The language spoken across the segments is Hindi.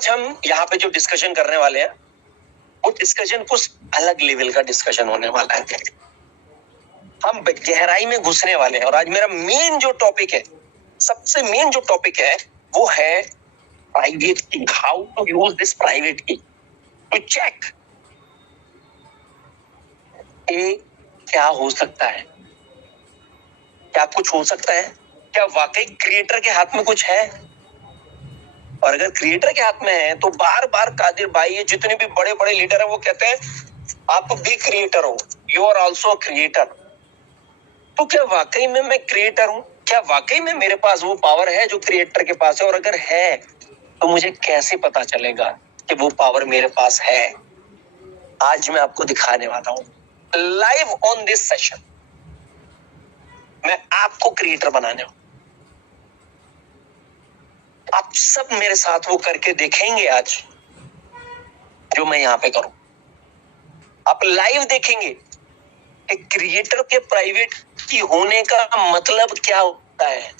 आज हम यहाँ पे जो डिस्कशन करने वाले हैं वो डिस्कशन कुछ अलग लेवल का डिस्कशन होने वाला है। हम गहराई में घुसने वाले हैं और आज मेरा मेन जो टॉपिक है, सबसे मेन जो टॉपिक है वो है private key. How to use this private key to check क्या हो सकता है, क्या कुछ हो सकता है, क्या वाकई क्रिएटर के हाथ में कुछ है। और अगर क्रिएटर के हाथ में है तो बार बार कादिर भाई, ये जितने भी बड़े बड़े लीडर है वो कहते हैं आप भी क्रिएटर हो, यू आर ऑल्सो क्रिएटर। तो क्या वाकई में मैं क्रिएटर हूं? क्या वाकई में मेरे पास वो पावर है जो क्रिएटर के पास है? और अगर है तो मुझे कैसे पता चलेगा कि वो पावर मेरे पास है? आज मैं आपको दिखाने वाला हूं लाइव ऑन दिस सेशन। मैं आपको क्रिएटर बनाने हूं। आप सब मेरे साथ वो करके देखेंगे आज जो मैं यहां पे करूं। आप लाइव देखेंगे कि क्रिएटर के प्राइवेट की होने का मतलब क्या होता है।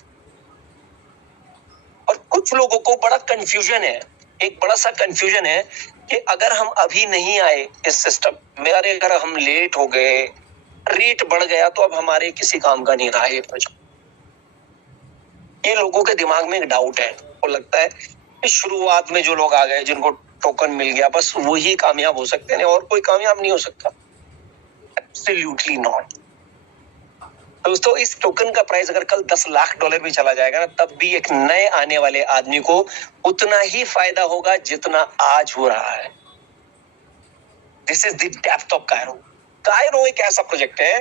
और कुछ लोगों को बड़ा कंफ्यूजन है, एक बड़ा सा कंफ्यूजन है कि अगर हम अभी नहीं आए इस सिस्टम में, अगर हम लेट हो गए, रेट बढ़ गया तो अब हमारे किसी काम का नहीं रहा ये प्रोजेक्ट। ये लोगों के दिमाग में एक डाउट है। वो लगता है कि शुरुआत में जो लोग आ गए, जिनको टोकन मिल गया, बस वही कामयाब हो सकते हैं और कोई कामयाब नहीं हो सकता। Absolutely not. दोस्तों, इस टोकन का प्राइस अगर कल 10 लाख डॉलर भी चला जाएगा ना, तब भी एक नए आने वाले आदमी को उतना ही फायदा होगा जितना आज हो रहा है। This is the depth of Cairo. Cairo एक ऐसा प्रोजेक्ट है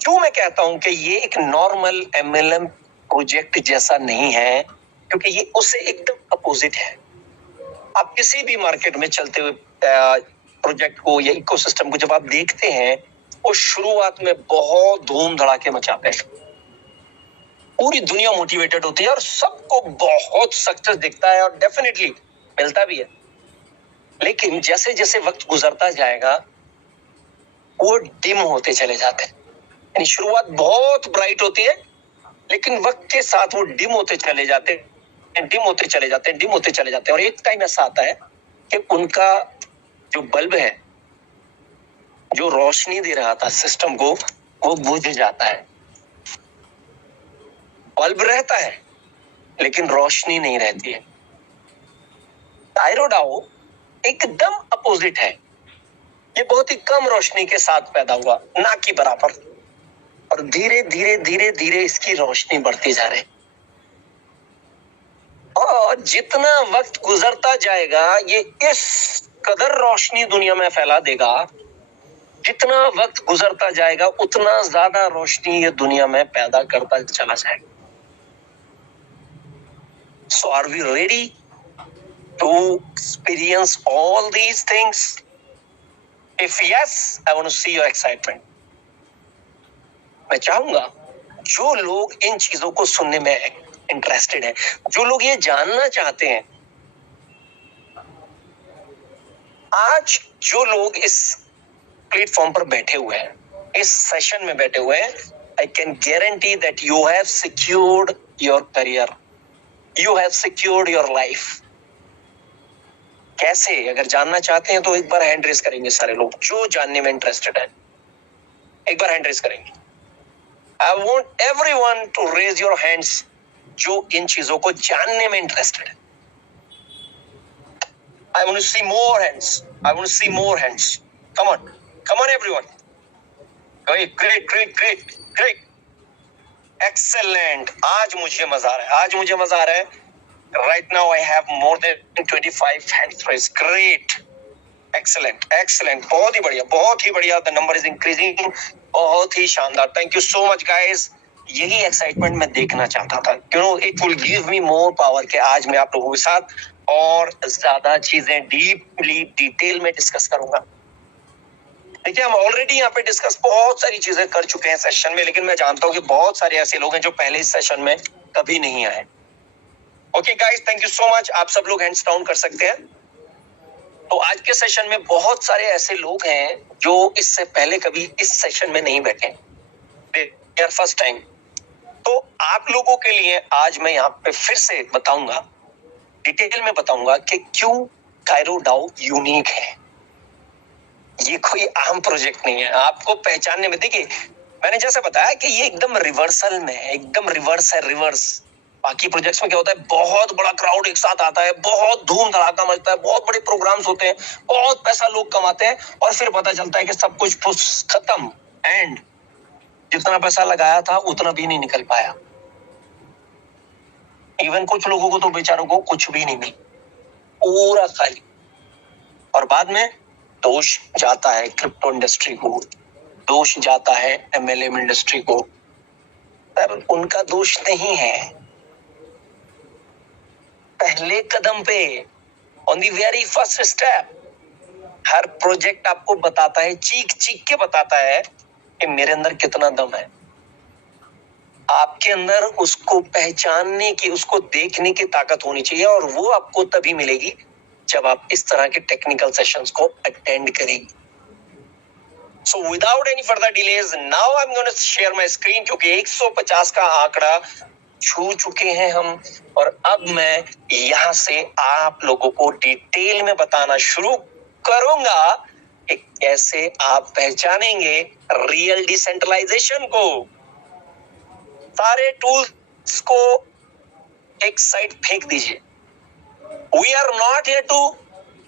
जो मैं कहता हूं कि ये एक नॉर्मल एमएलएम प्रोजेक्ट जैसा नहीं है, क्योंकि ये उससे एकदम अपोजिट है। आप किसी भी मार्केट में चलते हुए प्रोजेक्ट को या इकोसिस्टम को जब आप देखते हैं, वो शुरुआत में बहुत धूम धड़ाके मचाते हैं, पूरी दुनिया मोटिवेटेड होती है और सबको बहुत सक्सेस दिखता है और डेफिनेटली मिलता भी है। लेकिन जैसे जैसे वक्त गुजरता जाएगा वो डिम होते चले जाते हैं। यानी शुरुआत बहुत ब्राइट होती है, लेकिन वक्त के साथ वो डिम होते चले जाते हैं, डिम होते चले जाते हैं, डिम होते चले जाते हैं। और एक टाइम ऐसा आता है कि उनका जो बल्ब है, जो रोशनी दे रहा था सिस्टम को, वो बुझ जाता है। बल्ब रहता है लेकिन रोशनी नहीं रहती है। कायरो एकदम अपोजिट है। ये बहुत ही कम रोशनी के साथ पैदा हुआ, ना कि बराबर। और धीरे धीरे धीरे धीरे इसकी रोशनी बढ़ती जा रही। और जितना वक्त गुजरता जाएगा ये इस कदर रोशनी दुनिया में फैला देगा, जितना वक्त गुजरता जाएगा उतना ज्यादा रोशनी ये दुनिया में पैदा करता चला जाएगा। So are we ready to experience all these things? If yes, I want to see your excitement. मैं चाहूंगा जो लोग इन चीजों को सुनने में इंटरेस्टेड है, जो लोग ये जानना चाहते हैं, आज जो लोग इस प्लेटफॉर्म पर बैठे हुए हैं, इस सेशन में बैठे हुए हैं, I can guarantee that you have secured your career, you have secured your life. कैसे? अगर जानना चाहते हैं तो एक बार हैंड रेस करेंगे सारे लोग जो जानने में इंटरेस्टेड है। एक बार हैंड रेस करेंगे। I want everyone to raise your hands जो इन चीजों को जानने में इंटरेस्टेड है। I want to see more hands. I want to see more hands. Come on. Come on, everyone. Great, great, great, great, great. Excellent. आज मुझे मजा आ रहा है। आज मुझे मजा आ रहा है। Right now I have more than 25 hands raised. Great. Excellent. Excellent. बहुत ही बढ़िया. बहुत ही बढ़िया. The number is increasing. बहुत ही शानदार. Thank you so much, guys. यही एक्साइटमेंट मैं देखना चाहता था। It will give me more power कि आज मैं आप लोगों के साथ और ज्यादा चीजें डीपली डिटेल में डिस्कस करूंगा। देखिए, हम ऑलरेडी यहाँ पे डिस्कस बहुत सारी चीजें कर चुके हैं सेशन में, लेकिन मैं जानता हूँ कि बहुत सारे ऐसे लोग हैं जो पहले इस सेशन में कभी नहीं आए। Okay guys, thank you so much. आप सब लोग हैंड्स डाउन कर सकते हैं। तो आज के सेशन में बहुत सारे ऐसे लोग हैं जो इससे पहले कभी इस सेशन में नहीं बैठे, देयर फर्स्ट टाइम। तो आप लोगों के लिए आज मैं यहाँ पे फिर से बताऊंगा डिटेल में बताऊंगा कि क्यों कायरो डाओ यूनिक है। ये कोई आम प्रोजेक्ट नहीं है। आपको पहचानने में, देखिए मैंने जैसे बताया कि ये एकदम रिवर्सल में है, एकदम रिवर्स है, रिवर्स। बाकी प्रोजेक्ट्स में क्या होता है, बहुत बड़ा क्राउड एक साथ आता है, बहुत धूम धड़ाका मचता है, बहुत बड़े प्रोग्राम्स होते हैं, बहुत पैसा लोग कमाते हैं, और फिर पता चलता है कि सब कुछ खत्म, एंड जितना पैसा लगाया था उतना भी नहीं निकल पाया। इवन कुछ लोगों को तो बेचारों को कुछ भी नहीं मिला, पूरा खाली। और बाद में दोष जाता है क्रिप्टो इंडस्ट्री को, दोष जाता है एमएलएम इंडस्ट्री को, पर उनका दोष नहीं है। पहले कदम पे, on the very first step, her project आपको बताता है, चीख चीख के बताता है कि मेरे अंदर कितना दम है। आपके अंदर उसको पहचानने की, उसको देखने की ताकत होनी चाहिए, और वो आपको तभी मिलेगी जब आप इस तरह के टेक्निकल सेशंस को अटेंड करेंगे। So without any further delays, now I'm going to share my screen, क्योंकि 150 का आंकड़ा छू चुके हैं हम, और अब मैं यहाँ से आप लोगों को डिटेल में बताना शुरू करूंगा कि कैसे आप पहचानेंगे रियल डिसेंट्रलाइजेशन को। सारे टूल्स को एक साइड फेंक दीजिए। We are not here to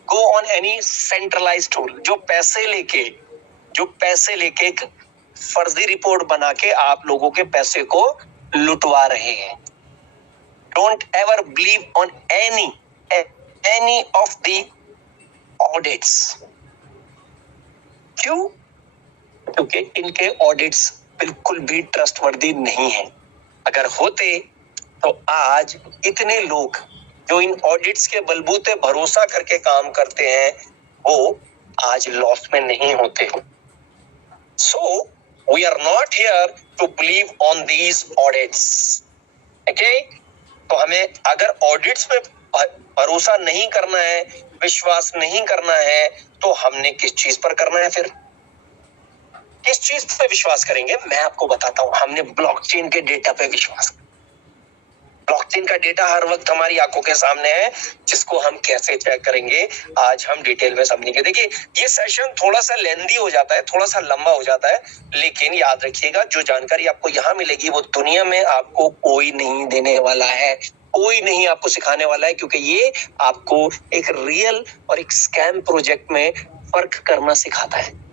go on any centralised tool जो पैसे लेके एक फर्जी रिपोर्ट बना के आप लोगों के पैसे को लुटवा रहे हैं। Don't ever believe on any of the audits. क्यों? क्योंकि इनके ऑडिट्स बिल्कुल भी ट्रस्टवर्दी नहीं है। अगर होते तो आज इतने लोग जो इन ऑडिट्स के बलबूते भरोसा करके काम करते हैं, वो आज लॉस में नहीं होते। So we are not here to believe on these audits. Okay? तो हमें अगर ऑडिट्स पे भरोसा नहीं करना है, विश्वास नहीं करना है, तो हमने किस चीज पर करना है? फिर किस चीज पे विश्वास करेंगे? मैं आपको बताता हूं। हमने ब्लॉकचेन के डेटा पे विश्वास। ब्लॉकचेन का डेटा हर वक्त हमारी आंखों के सामने है, जिसको हम कैसे चेक करेंगे, आज हम डिटेल में समझेंगे। देखिए ये सेशन थोड़ा सा लेंदी हो जाता है, थोड़ा सा लंबा हो जाता है, लेकिन याद रखिएगा जो जानकारी आपको यहाँ मिलेगी वो दुनिया में आपको कोई नहीं देने वाला है, कोई नहीं आपको सिखाने वाला है, क्योंकि ये आपको एक रियल और एक स्कैम प्रोजेक्ट में फर्क करना सिखाता है।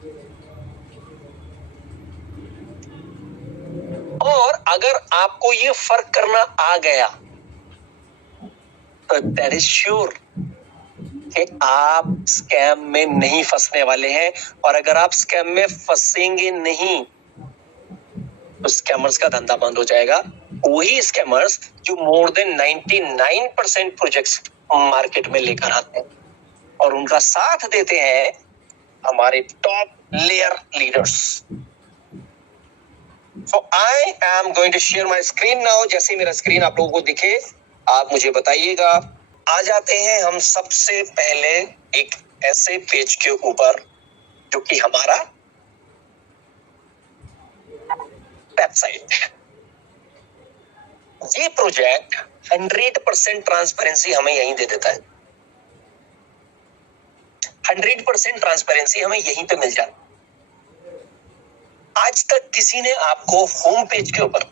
और अगर आपको ये फर्क करना आ गया तो दैट इज श्योर कि आप स्कैम में नहीं फंसने वाले हैं। और अगर आप स्कैम में फंसेंगे नहीं तो स्कैमर्स का धंधा बंद हो जाएगा। वही स्कैमर्स जो मोर देन 99% प्रोजेक्ट्स मार्केट में लेकर आते हैं और उनका साथ देते हैं हमारे top layer leaders. So I am going to share my screen now। जैसे मेरा स्क्रीन आप लोगों को दिखे आप मुझे बताइएगा। आ जाते हैं हम सबसे पहले एक ऐसे पेज के ऊपर जो कि हमारा वेबसाइट है। ये प्रोजेक्ट 100% ट्रांसपेरेंसी हमें यहीं दे देता है। 100% ट्रांसपेरेंसी हमें यहीं पे मिल जाती है। आज तक किसी ने आपको होम पेज के ऊपर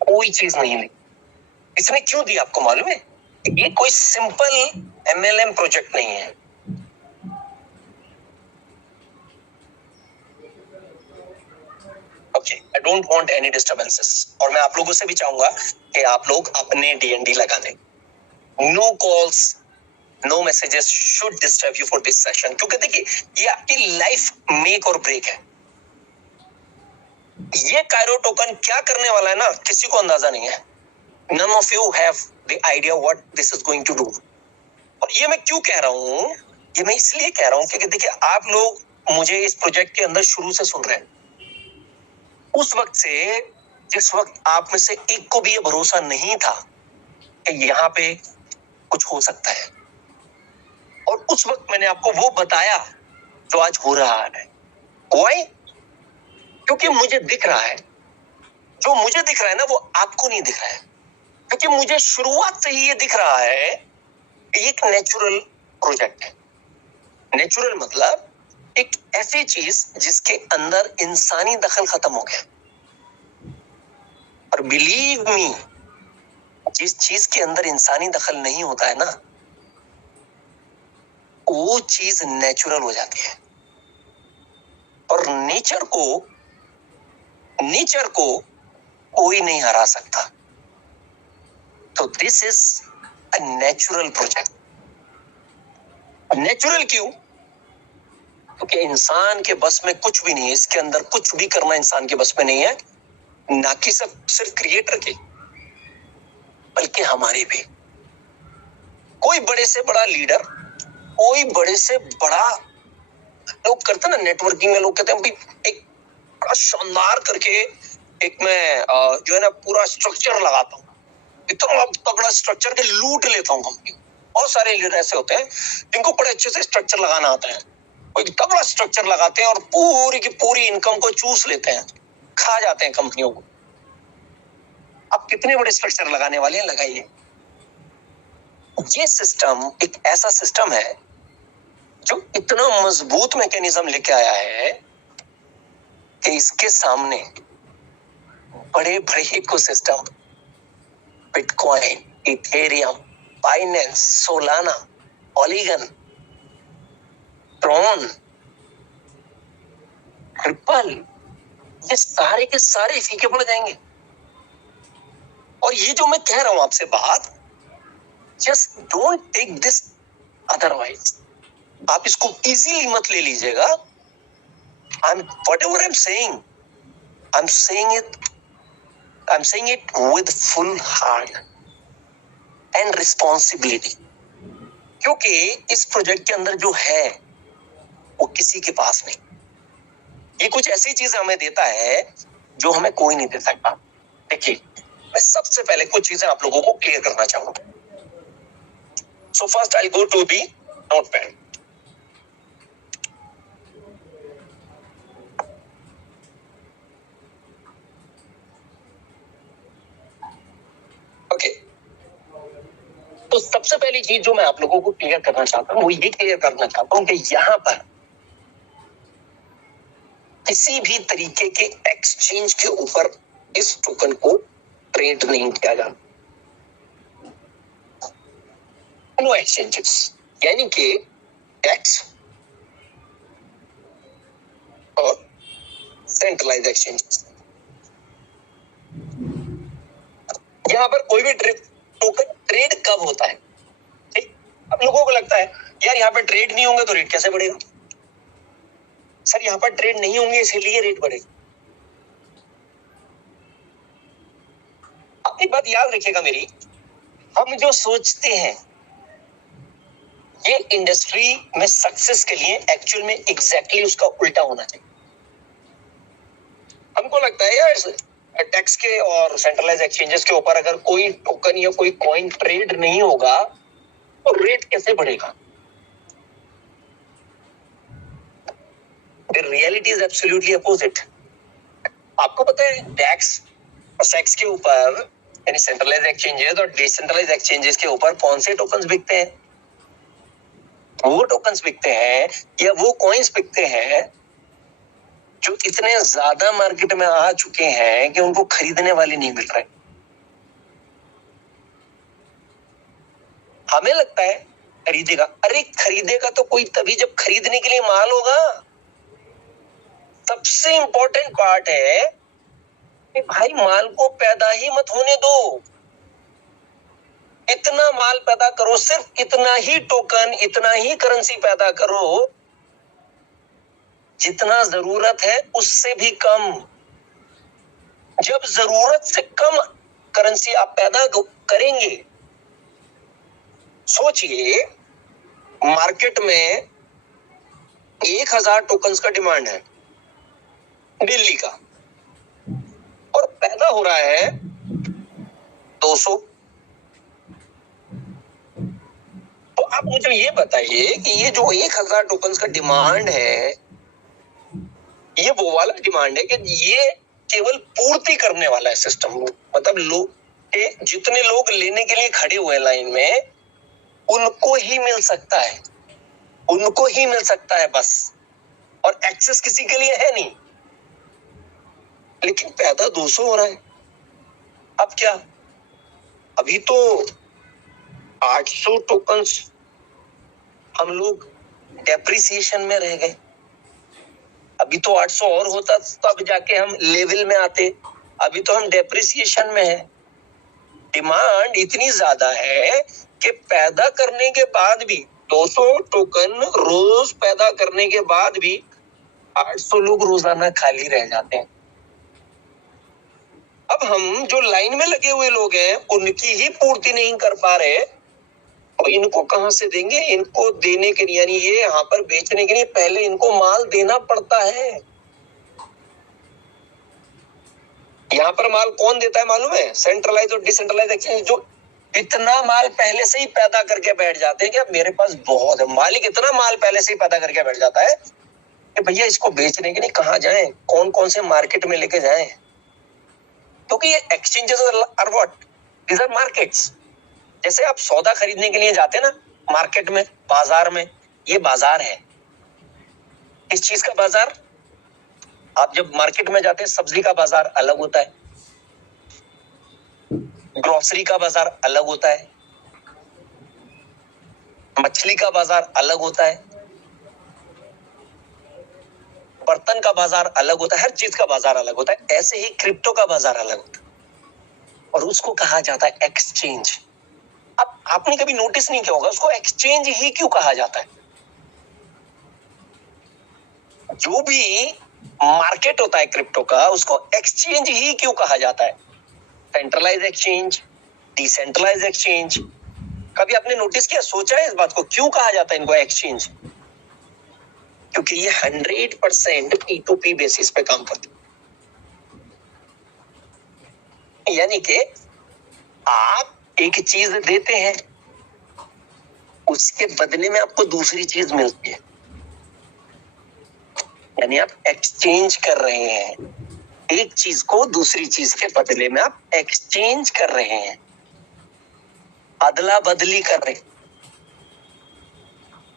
कोई चीज नहीं दी। इसने क्यों दी आपको मालूम है? ये कोई सिंपल एमएलएम प्रोजेक्ट नहीं है। Okay, I don't want any disturbances. और मैं आप लोगों से भी चाहूंगा कि आप लोग अपने डीएनडी लगा दें। No calls, no messages should disturb you for this session, क्योंकि देखिए ये आपकी लाइफ मेक और ब्रेक है। ये कायरो टोकन क्या करने वाला है ना, किसी को अंदाजा नहीं है। None of you have the idea what this is going to do। और ये मैं क्यों कह रहा हूं? ये मैं इसलिए कह रहा हूं क्योंकि देखिए आप लोग मुझे इस प्रोजेक्ट के अंदर शुरू से सुन रहे हैं। उस वक्त से जिस वक्त आप में से एक को भी ये भरोसा नहीं था कि यहाँ पे कुछ हो सकता है, और उस वक्त मैंने आपको वो बताया जो आज हो रहा है। Why? क्योंकि मुझे दिख रहा है, जो मुझे दिख रहा है ना वो आपको नहीं दिख रहा है। क्योंकि मुझे शुरुआत से ही ये दिख रहा है ये एक नेचुरल प्रोजेक्ट है। नेचुरल मतलब एक ऐसी चीज जिसके अंदर इंसानी दखल खत्म हो गया। और बिलीव मी, जिस चीज के अंदर इंसानी दखल नहीं होता है ना, वो चीज नेचुरल हो जाती है। और नेचर को कोई नहीं हरा सकता। तो this is a natural project. Natural क्यों? क्योंकि इंसान के बस में कुछ भी नहीं है, इसके अंदर कुछ भी करना इंसान के बस में नहीं है, ना कि सब सिर्फ क्रिएटर के, बल्कि हमारे भी। कोई बड़े से बड़ा लीडर, कोई बड़े से बड़ा, लोग करते हैं ना नेटवर्किंग में, लोग कहते हैं भाई एक बड़ा शानदार करके एक मैं जो है ना पूरा स्ट्रक्चर लगाता हूँ, इतना तगड़ा स्ट्रक्चर के लूट लेता हूँ कंपनी। बहुत सारे लीडर ऐसे होते हैं जिनको बड़े अच्छे से स्ट्रक्चर लगाना आता है, वो एक तगड़ा स्ट्रक्चर लगाते हैं और पूरी की पूरी इनकम को चूस लेते हैं, खा जाते हैं कंपनियों को। अब कितने बड़े स्ट्रक्चर लगाने वाले हैं, लगाइए। ये सिस्टम एक ऐसा सिस्टम है जो इतना मजबूत मैकेनिज्म लेके आया है कि इसके सामने बड़े बड़े ecosystem, bitcoin, Ethereum, Binance, Solana, polygon, Tron, ripple, ये सारे के सारे फीके पड़ जाएंगे। और ये जो मैं कह रहा हूं आपसे बात, just don't take this otherwise. आप इसको इजीली मत ले लीजिएगा। whatever I'm saying, I'm saying it with full heart and responsibility। क्योंकि इस प्रोजेक्ट के अंदर जो है वो किसी के पास नहीं। ये कुछ ऐसी चीज हमें देता है जो हमें कोई नहीं दे सकता। देखिए, मैं सबसे पहले कुछ चीजें आप लोगों को क्लियर करना चाहूंगा। So first I'll go to the notepad। Okay, तो सबसे पहली चीज जो मैं आप लोगों को क्लियर करना चाहता हूँ वो ये क्लियर करना चाहता हूँ कि यहां पर किसी भी तरीके के एक्सचेंज के ऊपर इस टोकन को ट्रेड नहीं किया जाता। नो एक्सचेंजेस, यानी कि एक्स और सेंट्रलाइज एक्सचेंजेस, यहां पर कोई भी टोकन ट्रेड कब होता है? ठीक, अब लोगों को लगता है यार यहाँ पर ट्रेड नहीं होंगे तो रेट कैसे बढ़ेगा? सर यहाँ पर ट्रेड नहीं होंगे इसीलिए रेट बढ़ेगा। अब एक बात याद रखिएगा मेरी, हम जो सोचते हैं ये इंडस्ट्री में सक्सेस के लिए एक्चुअल में एग्जैक्टली उसका उल्टा होना चाहिए। हमको लगता है यार टैक्स के और सेंट्रलाइज एक्सचेंजेस के ऊपर अगर कोई टोकन या कोई कॉइन ट्रेड नहीं होगा तो रेट कैसे बढ़ेगा? The reality is absolutely opposite। आपको पता है टैक्स और सेक्स के ऊपर यानी सेंट्रलाइज एक्सचेंजेस और डिसेंट्रलाइज एक्सचेंजेस के ऊपर कौन से टोकन्स बिकते हैं? वो टोकन्स बिकते हैं या वो कॉइन्स बिकते हैं जो इतने ज्यादा मार्केट में आ चुके हैं कि उनको खरीदने वाले नहीं मिल रहे। हमें लगता है खरीदेगा, अरे खरीदेगा तो कोई तभी जब खरीदने के लिए माल होगा। सबसे इंपॉर्टेंट पार्ट है कि भाई माल को पैदा ही मत होने दो, इतना माल पैदा करो, सिर्फ इतना ही टोकन, इतना ही करेंसी पैदा करो जितना जरूरत है, उससे भी कम। जब जरूरत से कम करेंसी आप पैदा करेंगे, सोचिए मार्केट में 1000 टोकन्स का डिमांड है दिल्ली का और पैदा हो रहा है 200। तो आप मुझे ये बताइए कि ये जो 1000 टोकन्स का डिमांड है, ये वो वाला डिमांड है कि ये केवल पूर्ति करने वाला है सिस्टम, मतलब लोग जितने लोग लेने के लिए खड़े हुए लाइन में उनको ही मिल सकता है, उनको ही मिल सकता है बस, और एक्सेस किसी के लिए है नहीं। लेकिन पैदा 200 हो रहा है। अब क्या, अभी तो 800 टोकन्स हम लोग डेप्रिसिएशन में रह गए। अभी तो 800 और होता तब जाके हम लेवल में आते, अभी तो हम डेप्रिसिएशन में है। डिमांड इतनी ज्यादा है कि पैदा करने के बाद भी 200 टोकन रोज पैदा करने के बाद भी 800 लोग रोजाना खाली रह जाते हैं। अब हम जो लाइन में लगे हुए लोग हैं उनकी ही पूर्ति नहीं कर पा रहे, तो इनको कहां से देंगे? इनको देने के लिए, यानी ये यहाँ पर बेचने के लिए पहले इनको माल देना पड़ता है। यहाँ पर माल कौन देता है मालूम है? सेंट्रलाइज और डिसेंट्रलाइज एक्सचेंज, जो इतना माल पहले से ही पैदा करके बैठ जाते हैं कि अब मेरे पास बहुत है। मालिक इतना माल पहले से ही पैदा करके बैठ जाता है कि भैया इसको बेचने के लिए कहाँ जाएं, कौन कौन से मार्केट में लेके जाएं, क्योंकि ये exchanges are what, these are markets. जैसे आप सौदा खरीदने के लिए जाते हैं ना मार्केट में, बाजार में, ये बाजार है। इस चीज का बाजार, आप जब मार्केट में जाते हैं सब्जी का बाजार अलग होता है, ग्रोसरी का बाजार अलग होता है, मछली का बाजार अलग होता है, बर्तन का बाजार अलग होता है, हर चीज का बाजार अलग होता है। ऐसे ही क्रिप्टो का बाजार अलग होता है और उसको कहा जाता है एक्सचेंज। अब आपने कभी नोटिस नहीं किया होगा उसको एक्सचेंज ही क्यों कहा जाता है? जो भी मार्केट होता है क्रिप्टो का उसको एक्सचेंज ही क्यों कहा जाता है? सेंट्रलाइज एक्सचेंज, डिसेंट्रलाइज एक्सचेंज, कभी आपने नोटिस किया, सोचा है इस बात को क्यों कहा जाता है इनको एक्सचेंज? क्योंकि ये 100% P2P बेसिस पे काम करते हैं। यानी कि आप एक चीज देते हैं, उसके बदले में आपको दूसरी चीज मिलती है, यानी आप एक्सचेंज कर रहे हैं। एक चीज को दूसरी चीज के बदले में आप एक्सचेंज कर रहे हैं, अदला बदली कर रहे हैं।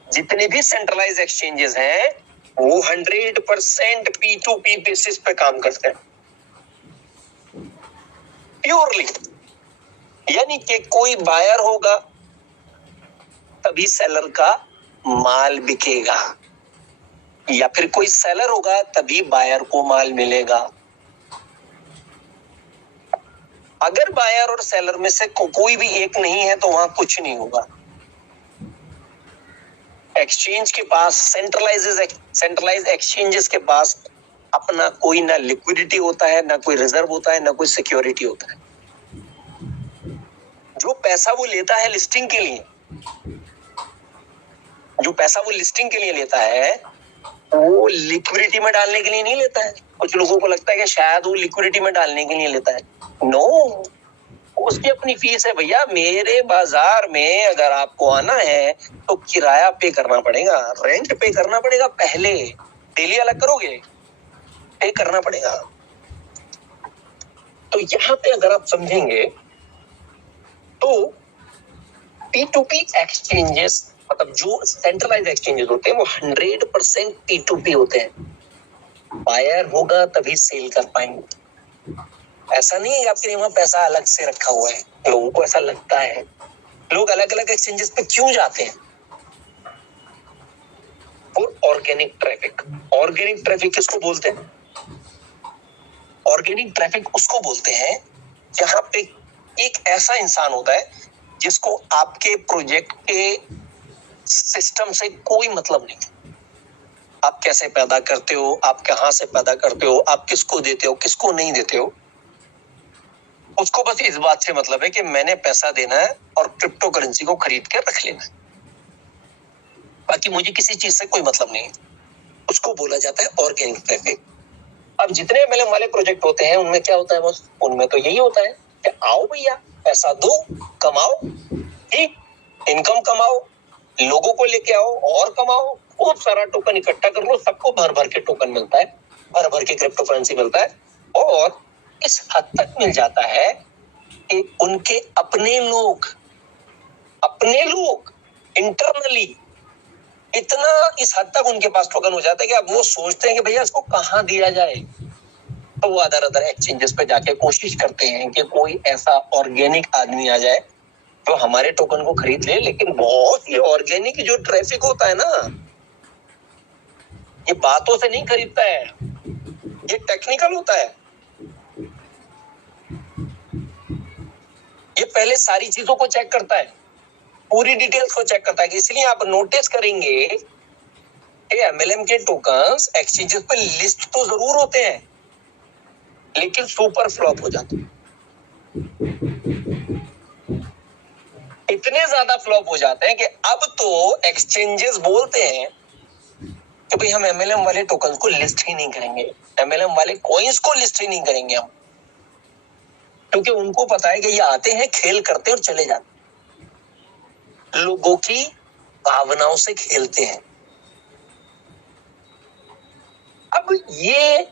जितने भी सेंट्रलाइज एक्सचेंजेस हैं वो 100% P2P बेसिस पे काम करते हैं, प्योरली। यानी कि कोई बायर होगा तभी सेलर का माल बिकेगा, या फिर कोई सेलर होगा तभी बायर को माल मिलेगा। अगर बायर और सेलर में से कोई भी एक नहीं है तो वहां कुछ नहीं होगा। एक्सचेंज के पास, सेंट्रलाइज एक्सचेंजेस के पास अपना कोई ना लिक्विडिटी होता है, ना कोई रिजर्व होता है, ना कोई सिक्योरिटी होता है। जो पैसा वो लेता है लिस्टिंग के लिए, जो पैसा वो लिस्टिंग के लिए लेता है वो लिक्विडिटी में डालने के लिए नहीं लेता है। कुछ लोगों को लगता है कि शायद वो लिक्विडिटी में डालने के लिए लेता है। नो, उसकी अपनी फीस है भैया। मेरे बाजार में अगर आपको आना है तो किराया पे करना पड़ेगा, रेंट पे करना पड़ेगा। पहले डेली अलग करोगे, पे करना पड़ेगा। तो यहाँ पे अगर आप समझेंगे तो P2P एक्सचेंजेस, मतलब जो सेंट्रलाइज एक्सचेंजेस होते हैं वो 100% P2P होते हैं। बायर होगा तभी सेल कर पाएंगे। ऐसा नहीं है आपके लिए वहां पैसा अलग से रखा हुआ है। लोगों को ऐसा लगता है। लोग अलग अलग एक्सचेंजेस पे क्यों जाते हैं? और ऑर्गेनिक ट्रैफिक। ऑर्गेनिक ट्रैफिक किसको बोलते हैं? ऑर्गेनिक ट्रैफिक उसको बोलते हैं जहां पे एक ऐसा इंसान होता है जिसको आपके प्रोजेक्ट के सिस्टम से कोई मतलब नहीं। आप कैसे पैदा करते हो, आप कहां से पैदा करते हो, आप किसको देते हो, किसको नहीं देते हो, उसको बस इस बात से मतलब है कि मैंने पैसा देना है और क्रिप्टो करेंसी को खरीद के रख लेना है। बाकी मुझे किसी चीज से कोई मतलब नहीं है। उसको बोला जाता है ऑर्गेनिक ट्रैफिक। अब जितने MLM वाले प्रोजेक्ट होते हैं उनमें क्या होता है बस? उनमें तो यही होता है कि आओ भैया पैसा दो, कमाओ, ठीक, इनकम कमाओ, लोगों को लेके आओ और कमाओ, खूब सारा टोकन इकट्ठा कर लो। सबको भर भर के टोकन मिलता है, भर भर के क्रिप्टो करेंसी मिलता है। और इस हद तक मिल जाता है कि उनके अपने लोग इंटरनली इतना इस हद तक उनके पास टोकन हो जाता है कि अब वो सोचते हैं कि भैया इसको कहाँ दिया जाए, तो वो अदर एक्सचेंजेस पे जाके कोशिश करते हैं कि कोई ऐसा ऑर्गेनिक आदमी आ जाए जो हमारे टोकन को खरीद ले। लेकिन बहुत ही ऑर्गेनिक जो ट्रैफिक होता है ना, ये बातों से नहीं खरीदता है, ये टेक्निकल होता है। ये पहले सारी चीजों को चेक करता है, पूरी डिटेल्स को चेक करता है। इसलिए आप नोटिस करेंगे कि एमएलएम के टोकन्स एक्सचेंजेस पे लिस्ट तो जरूर होते हैं, लेकिन सुपर फ्लॉप हो जाते हैं। इतने ज्यादा फ्लॉप हो जाते हैं कि अब तो एक्सचेंजेस बोलते हैं कि भाई हम एमएलएम वाले टोकन को लिस्ट ही नहीं करेंगे, एमएलएम वाले कॉइन्स को लिस्ट ही नहीं करेंगे हम, क्योंकि उनको पता है कि ये आते हैं, खेल करते हैं और चले जाते हैं, लोगों की भावनाओं से खेलते हैं। अब ये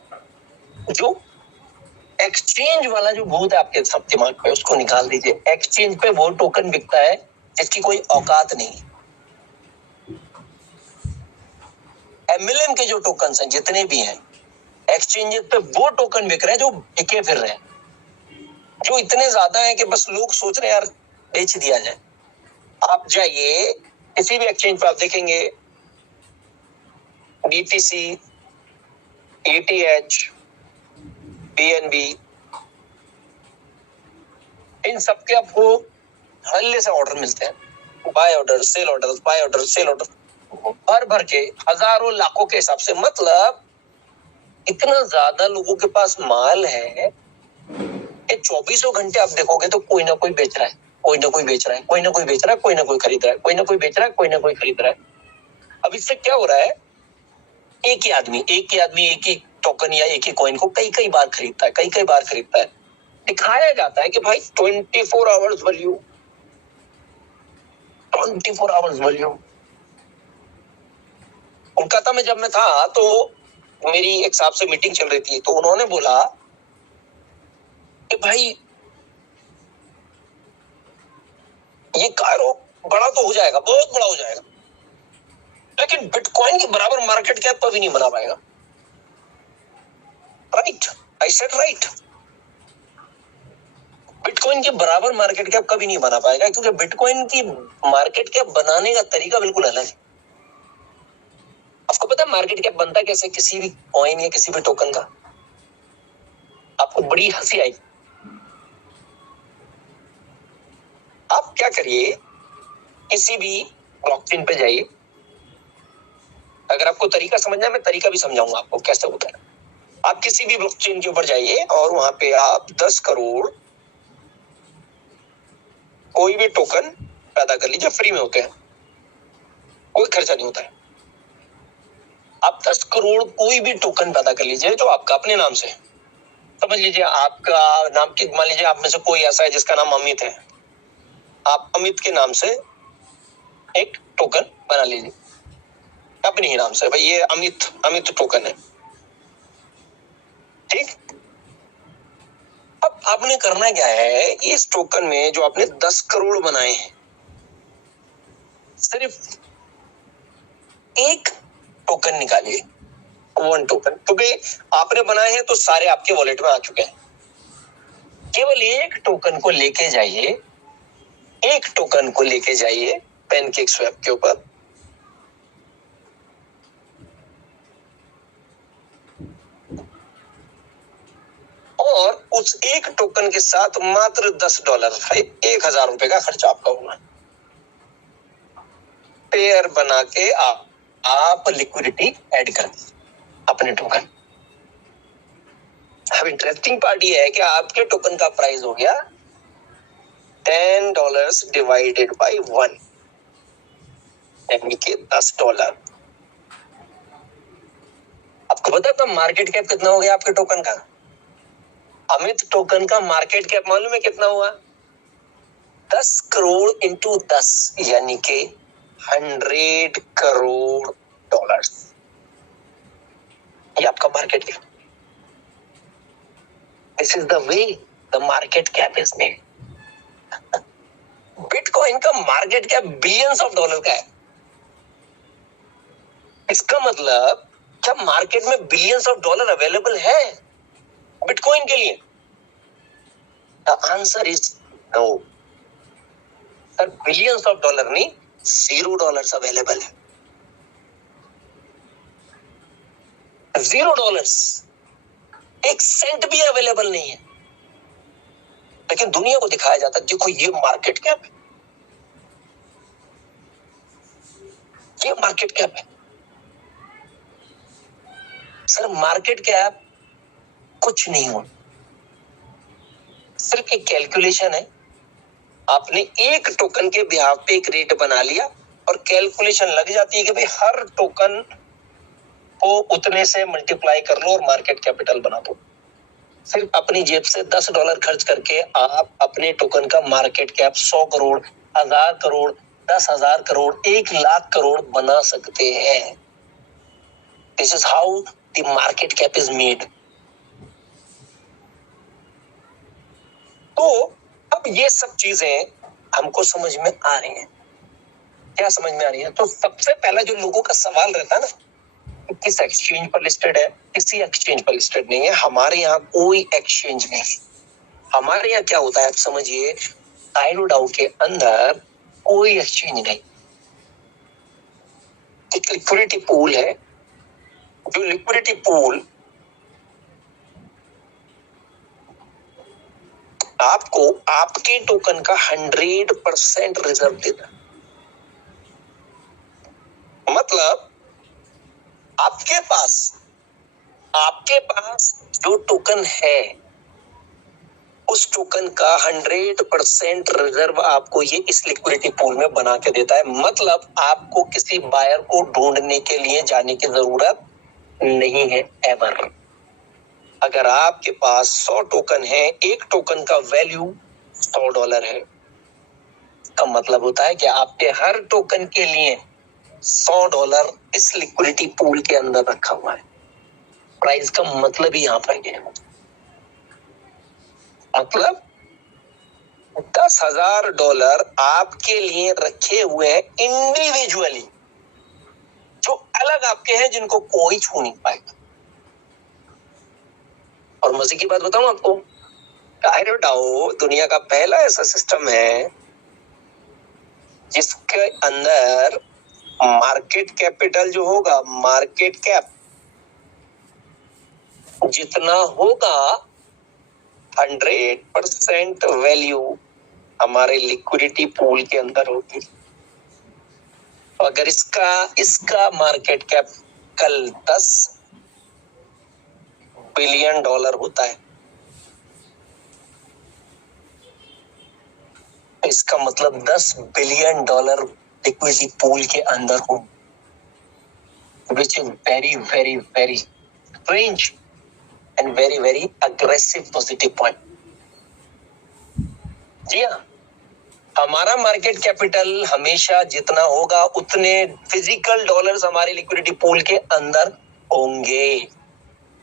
जो एक्सचेंज वाला जो भूत है आपके सब दिमाग पे, उसको निकाल दीजिए। एक्सचेंज पे वो टोकन बिकता है जिसकी कोई औकात नहीं। एमएलएम के जो टोकन हैं जितने भी हैं, एक्सचेंज पे वो टोकन बिक रहे हैं जो बिके फिर रहे हैं, जो इतने ज्यादा है कि बस लोग सोच रहे हैं यार बेच दिया जाए। आप जाइए किसी भी एक्सचेंज पे, आप देखेंगे बीटीसी, ETH, BNB, इन सबके आपको हल्ले से ऑर्डर मिलते हैं, buy order, sell order, buy order, sell order, भर भर के हजारों लाखों के हिसाब से। मतलब इतना ज्यादा लोगों के पास माल है कि 24 घंटे आप देखोगे तो कोई ना कोई बेच रहा है, कोई ना कोई बेच रहा है, कोई ना कोई बेच रहा है, कोई ना कोई खरीद रहा है, कोई ना कोई बेच रहा है, कोई ना कोई खरीद रहा है। अब इससे क्या हो रहा है, एक ही आदमी एक ही टोकन या एक ही कॉइन को कई कई बार खरीदता है, कई बार खरीदता है। दिखाया जाता है कि भाई 24 hours value, 24 hours value. Kolkata में जब मैं था तो मेरी एक साहब से मीटिंग चल रही थी, तो उन्होंने बोला कि भाई ये कायरो बड़ा तो हो जाएगा, बहुत बड़ा हो जाएगा, लेकिन बिटकॉइन के बराबर मार्केट कैप कभी नहीं बना पाएगा। Right, I said right. Bitcoin के बराबर मार्केट कैप कभी नहीं बना पाएगा, क्योंकि बिटकॉइन की मार्केट कैप बनाने का तरीका बिल्कुल अलग है। आपको पता है मार्केट कैप बनता कैसे किसी भी कॉइन या किसी भी टोकन का? आपको बड़ी हंसी आएगी। आप क्या करिए, किसी भी ब्लॉकचेन पे जाइए। अगर आपको तरीका समझना है, मैं तरीका भी समझाऊंगा आपको कैसे होता है। आप किसी भी ब्लॉकचेन के ऊपर जाइए और वहां पे आप 10 करोड़ कोई भी टोकन पैदा कर लीजिए, फ्री में होते हैं, कोई खर्चा नहीं होता है। आप 10 करोड़ कोई भी टोकन पैदा कर लीजिए जो आपका अपने नाम से, समझ लीजिए आपका नाम की, मान लीजिए आप में से कोई ऐसा है जिसका नाम अमित है, आप अमित के नाम से एक टोकन बना लीजिए अपने ही नाम से, भाई ये अमित टोकन है, ठीक। अब आपने करना क्या है, इस टोकन में जो आपने 10 करोड़ बनाए हैं, सिर्फ एक टोकन निकालिए, 1 टोकन, क्योंकि आपने बनाए हैं तो सारे आपके वॉलेट में आ चुके हैं। केवल एक टोकन को लेके जाइए, एक टोकन को लेके जाइए पैनकेक स्वैप के ऊपर, और उस एक टोकन के साथ मात्र $10, $1000 का खर्चा आपका होगा। पेयर बना के आप लिक्विडिटी ऐड कर दीजिए अपने टोकन। अब इंटरेस्टिंग पार्ट ये है कि आपके टोकन का प्राइस हो गया $10 डिवाइडेड बाय 1, यानी कि $10। आपको पता है मार्केट कैप कितना हो गया आपके टोकन का? अमित टोकन का मार्केट कैप मालूम है कितना हुआ? 10 करोड़ इंटू 10, यानी कि $100 करोड़। ये आपका market cap. This is the way the market cap is made. Bitcoin bitcoin का market cap billions of dollar का है। इसका मतलब क्या मार्केट में बिलियंस ऑफ डॉलर अवेलेबल है बिटकॉइन के लिए? The answer is no sir, billions of dollar नहीं, $0 अवेलेबल है। $0, एक सेंट भी अवेलेबल नहीं है। लेकिन दुनिया को दिखाया जाता है, देखो ये मार्केट कैप है, ये मार्केट कैप है। सर मार्केट कैप कुछ नहीं हो, सिर्फ एक कैलकुलेशन है। आपने एक टोकन के बिहाफ पे एक रेट बना लिया और कैलकुलेशन लग जाती है कि भाई हर टोकन को उतने से मल्टीप्लाई कर लो और मार्केट कैपिटल बना दो। सिर्फ अपनी जेब से $10 खर्च करके आप अपने टोकन का मार्केट कैप 100 करोड़, 1000 करोड़, 10,000 करोड़, 1,00,000 करोड़ बना सकते हैं। This is how the market cap is made. तो अब ये सब चीजें हमको समझ में आ रही हैं। क्या समझ में आ रही है? तो सबसे पहला जो लोगों का सवाल रहता है ना, किस एक्सचेंज पर लिस्टेड है? किसी एक्सचेंज पर लिस्टेड नहीं है। हमारे यहाँ कोई एक्सचेंज नहीं है। हमारे यहाँ क्या होता है आप समझिए, टाइरोडाओ के अंदर कोई एक्सचेंज नहीं, एक लिक्विडिटी पूल है। जो लिक्विडिटी पूल आपको आपके टोकन का 100% रिजर्व देता है। मतलब आपके पास जो टोकन है उस टोकन का 100% रिजर्व आपको ये इस लिक्विडिटी पूल में बना के देता है। मतलब आपको किसी बायर को ढूंढने के लिए जाने की जरूरत नहीं है एवर। अगर आपके पास 100 टोकन है, एक टोकन का वैल्यू $100 है, इसका मतलब होता है कि आपके हर टोकन के लिए $100 इस लिक्विडिटी पूल के अंदर रखा हुआ है। प्राइस का मतलब ही यहां पर है, मतलब $10,000 आपके लिए रखे हुए हैं इंडिविजुअली, जो अलग आपके हैं, जिनको कोई छू नहीं पाएगा। और मजे की बात बताऊं आपको, टाइरोडाओ दुनिया का पहला ऐसा सिस्टम है जिसके अंदर मार्केट कैपिटल जो होगा, मार्केट कैप जितना होगा 100% वैल्यू हमारे लिक्विडिटी पूल के अंदर होगी। अगर इसका मार्केट कैप कल $10 बिलियन होता है, इसका मतलब $10 बिलियन लिक्विडिटी पूल के अंदर हो, which is very very very strange and very very aggressive positive point। जी हाँ, हमारा मार्केट कैपिटल हमेशा जितना होगा उतने फिजिकल डॉलर्स हमारे लिक्विडिटी पूल के अंदर होंगे।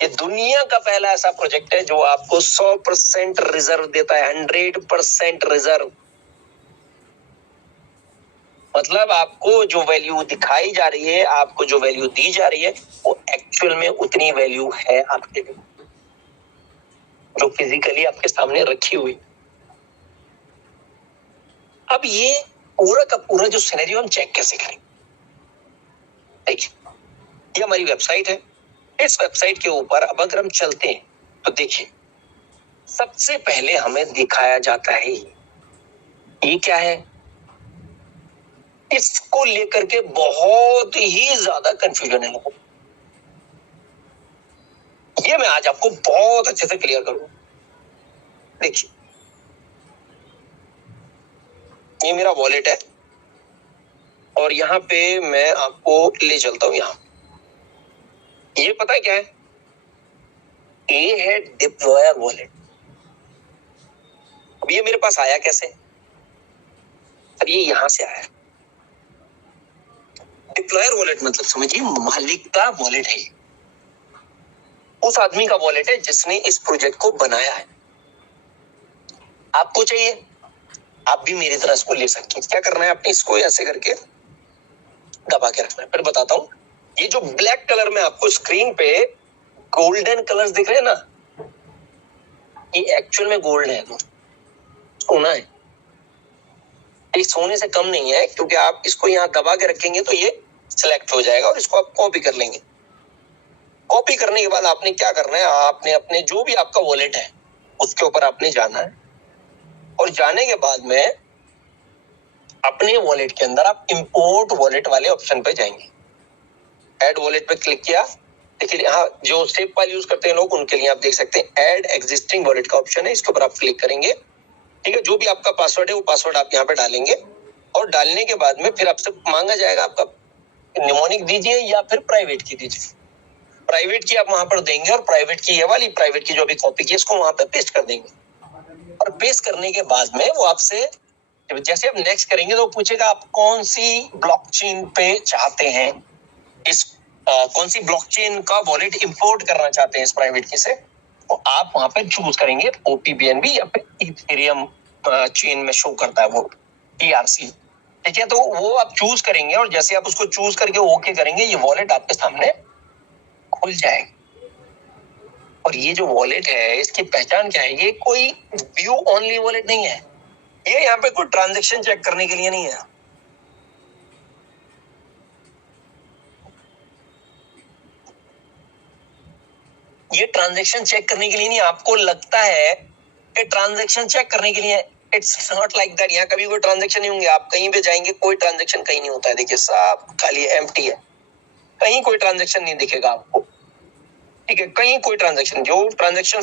ये दुनिया का पहला ऐसा प्रोजेक्ट है जो आपको 100% रिजर्व देता है, 100% रिजर्व। मतलब आपको जो वैल्यू दिखाई जा रही है, आपको जो वैल्यू दी जा रही है, वो एक्चुअल में उतनी वैल्यू है आपके लिए, जो फिजिकली आपके सामने रखी हुई। अब ये पूरा का पूरा जो सिनेरियो हम चेक कैसे करें? देखिए, ये हमारी वेबसाइट है। इस वेबसाइट के ऊपर अब अगर हम चलते हैं तो देखिए, सबसे पहले हमें दिखाया जाता है ये क्या है। इसको लेकर के बहुत ही ज्यादा कंफ्यूजन है लोगों को। ये मैं आज आपको बहुत अच्छे से क्लियर करूंगा। देखिए, ये मेरा वॉलेट है और यहाँ पे मैं आपको ले चलता हूँ। यहाँ ये पता है क्या है? ये है डिप्लॉयर वॉलेट। अब ये मेरे पास आया कैसे? अब ये यहां से आया। डिप्लॉयर वॉलेट मतलब समझिए मालिक का वॉलेट है, उस आदमी का वॉलेट है जिसने इस प्रोजेक्ट को बनाया है। आपको चाहिए, आप भी मेरी तरह इसको ले सकते हैं। क्या करना है, आपने इसको ऐसे करके दबा के रखना है। फिर बताता हूँ, ये जो ब्लैक कलर में आपको स्क्रीन पे गोल्डन कलर्स दिख रहे हैं ना, ये एक्चुअल में गोल्ड है, सोना है। ये सोने से कम नहीं है, क्योंकि आप इसको यहाँ दबा के रखेंगे तो ये सिलेक्ट हो जाएगा और इसको आप कॉपी कर लेंगे। कॉपी करने के बाद आपने क्या करना है, आपने अपने जो भी आपका वॉलेट है उसके ऊपर आपने जाना है, और जाने के बाद में अपने वॉलेट के अंदर आप इंपोर्ट वॉलेट वाले ऑप्शन पे जाएंगे। ऐड वॉलेट पे क्लिक किया, देखिए यहाँ जो सेव फाइल यूज करते हैं लोग, उनके लिए आप देख सकते हैं ऐड एग्जिस्टिंग वॉलेट का ऑप्शन है, इसके ऊपर आप क्लिक करेंगे। ठीक है, जो भी आपका पासवर्ड है वो पासवर्ड आप यहाँ पे डालेंगे, और डालने के बाद में फिर आपसे मांगा जाएगा आपका निमोनिक दीजिए या फिर प्राइवेट की दीजिए। प्राइवेट की आप वहां पर देंगे, और प्राइवेट की ये वाली प्राइवेट की जो अभी कॉपी की इसको वहां पे पेस्ट कर देंगे। और पेस्ट करने के बाद में वो आपसे जैसे आप नेक्स्ट करेंगे तो पूछेगा आप कौन सी ब्लॉकचेन पे चाहते हैं, इस कौन सी ब्लॉकचेन का वॉलेट इंपोर्ट करना चाहते हैं इस प्राइवेट की से, तो आप वहां पे चूज करेंगे OPBNB या फिर इथेरियम चेन में शो करता है वो ERC। ठीक है, तो वो आप चूज करेंगे, और जैसे आप उसको चूज करके ओके करेंगे, ये वॉलेट आपके सामने खुल जाएगा। और ये जो वॉलेट है इसकी पहचान क्या है, ये कोई व्यू ओनली वॉलेट नहीं है, ये यहाँ पे कोई ट्रांजेक्शन चेक करने के लिए नहीं है। ये ट्रांजैक्शन चेक करने के लिए नहीं, आपको लगता है कि ट्रांजैक्शन चेक करने के लिए, इट्स नॉट लाइक दैट। यहाँ कभी कोई ट्रांजैक्शन नहीं होंगे, आप कहीं पे जाएंगे कोई ट्रांजैक्शन कहीं नहीं होता है। देखिए सब खाली एम्प्टी है, कहीं कोई ट्रांजैक्शन नहीं दिखेगा आपको। ठीक है, कहीं कोई ट्रांजैक्शन, जो transaction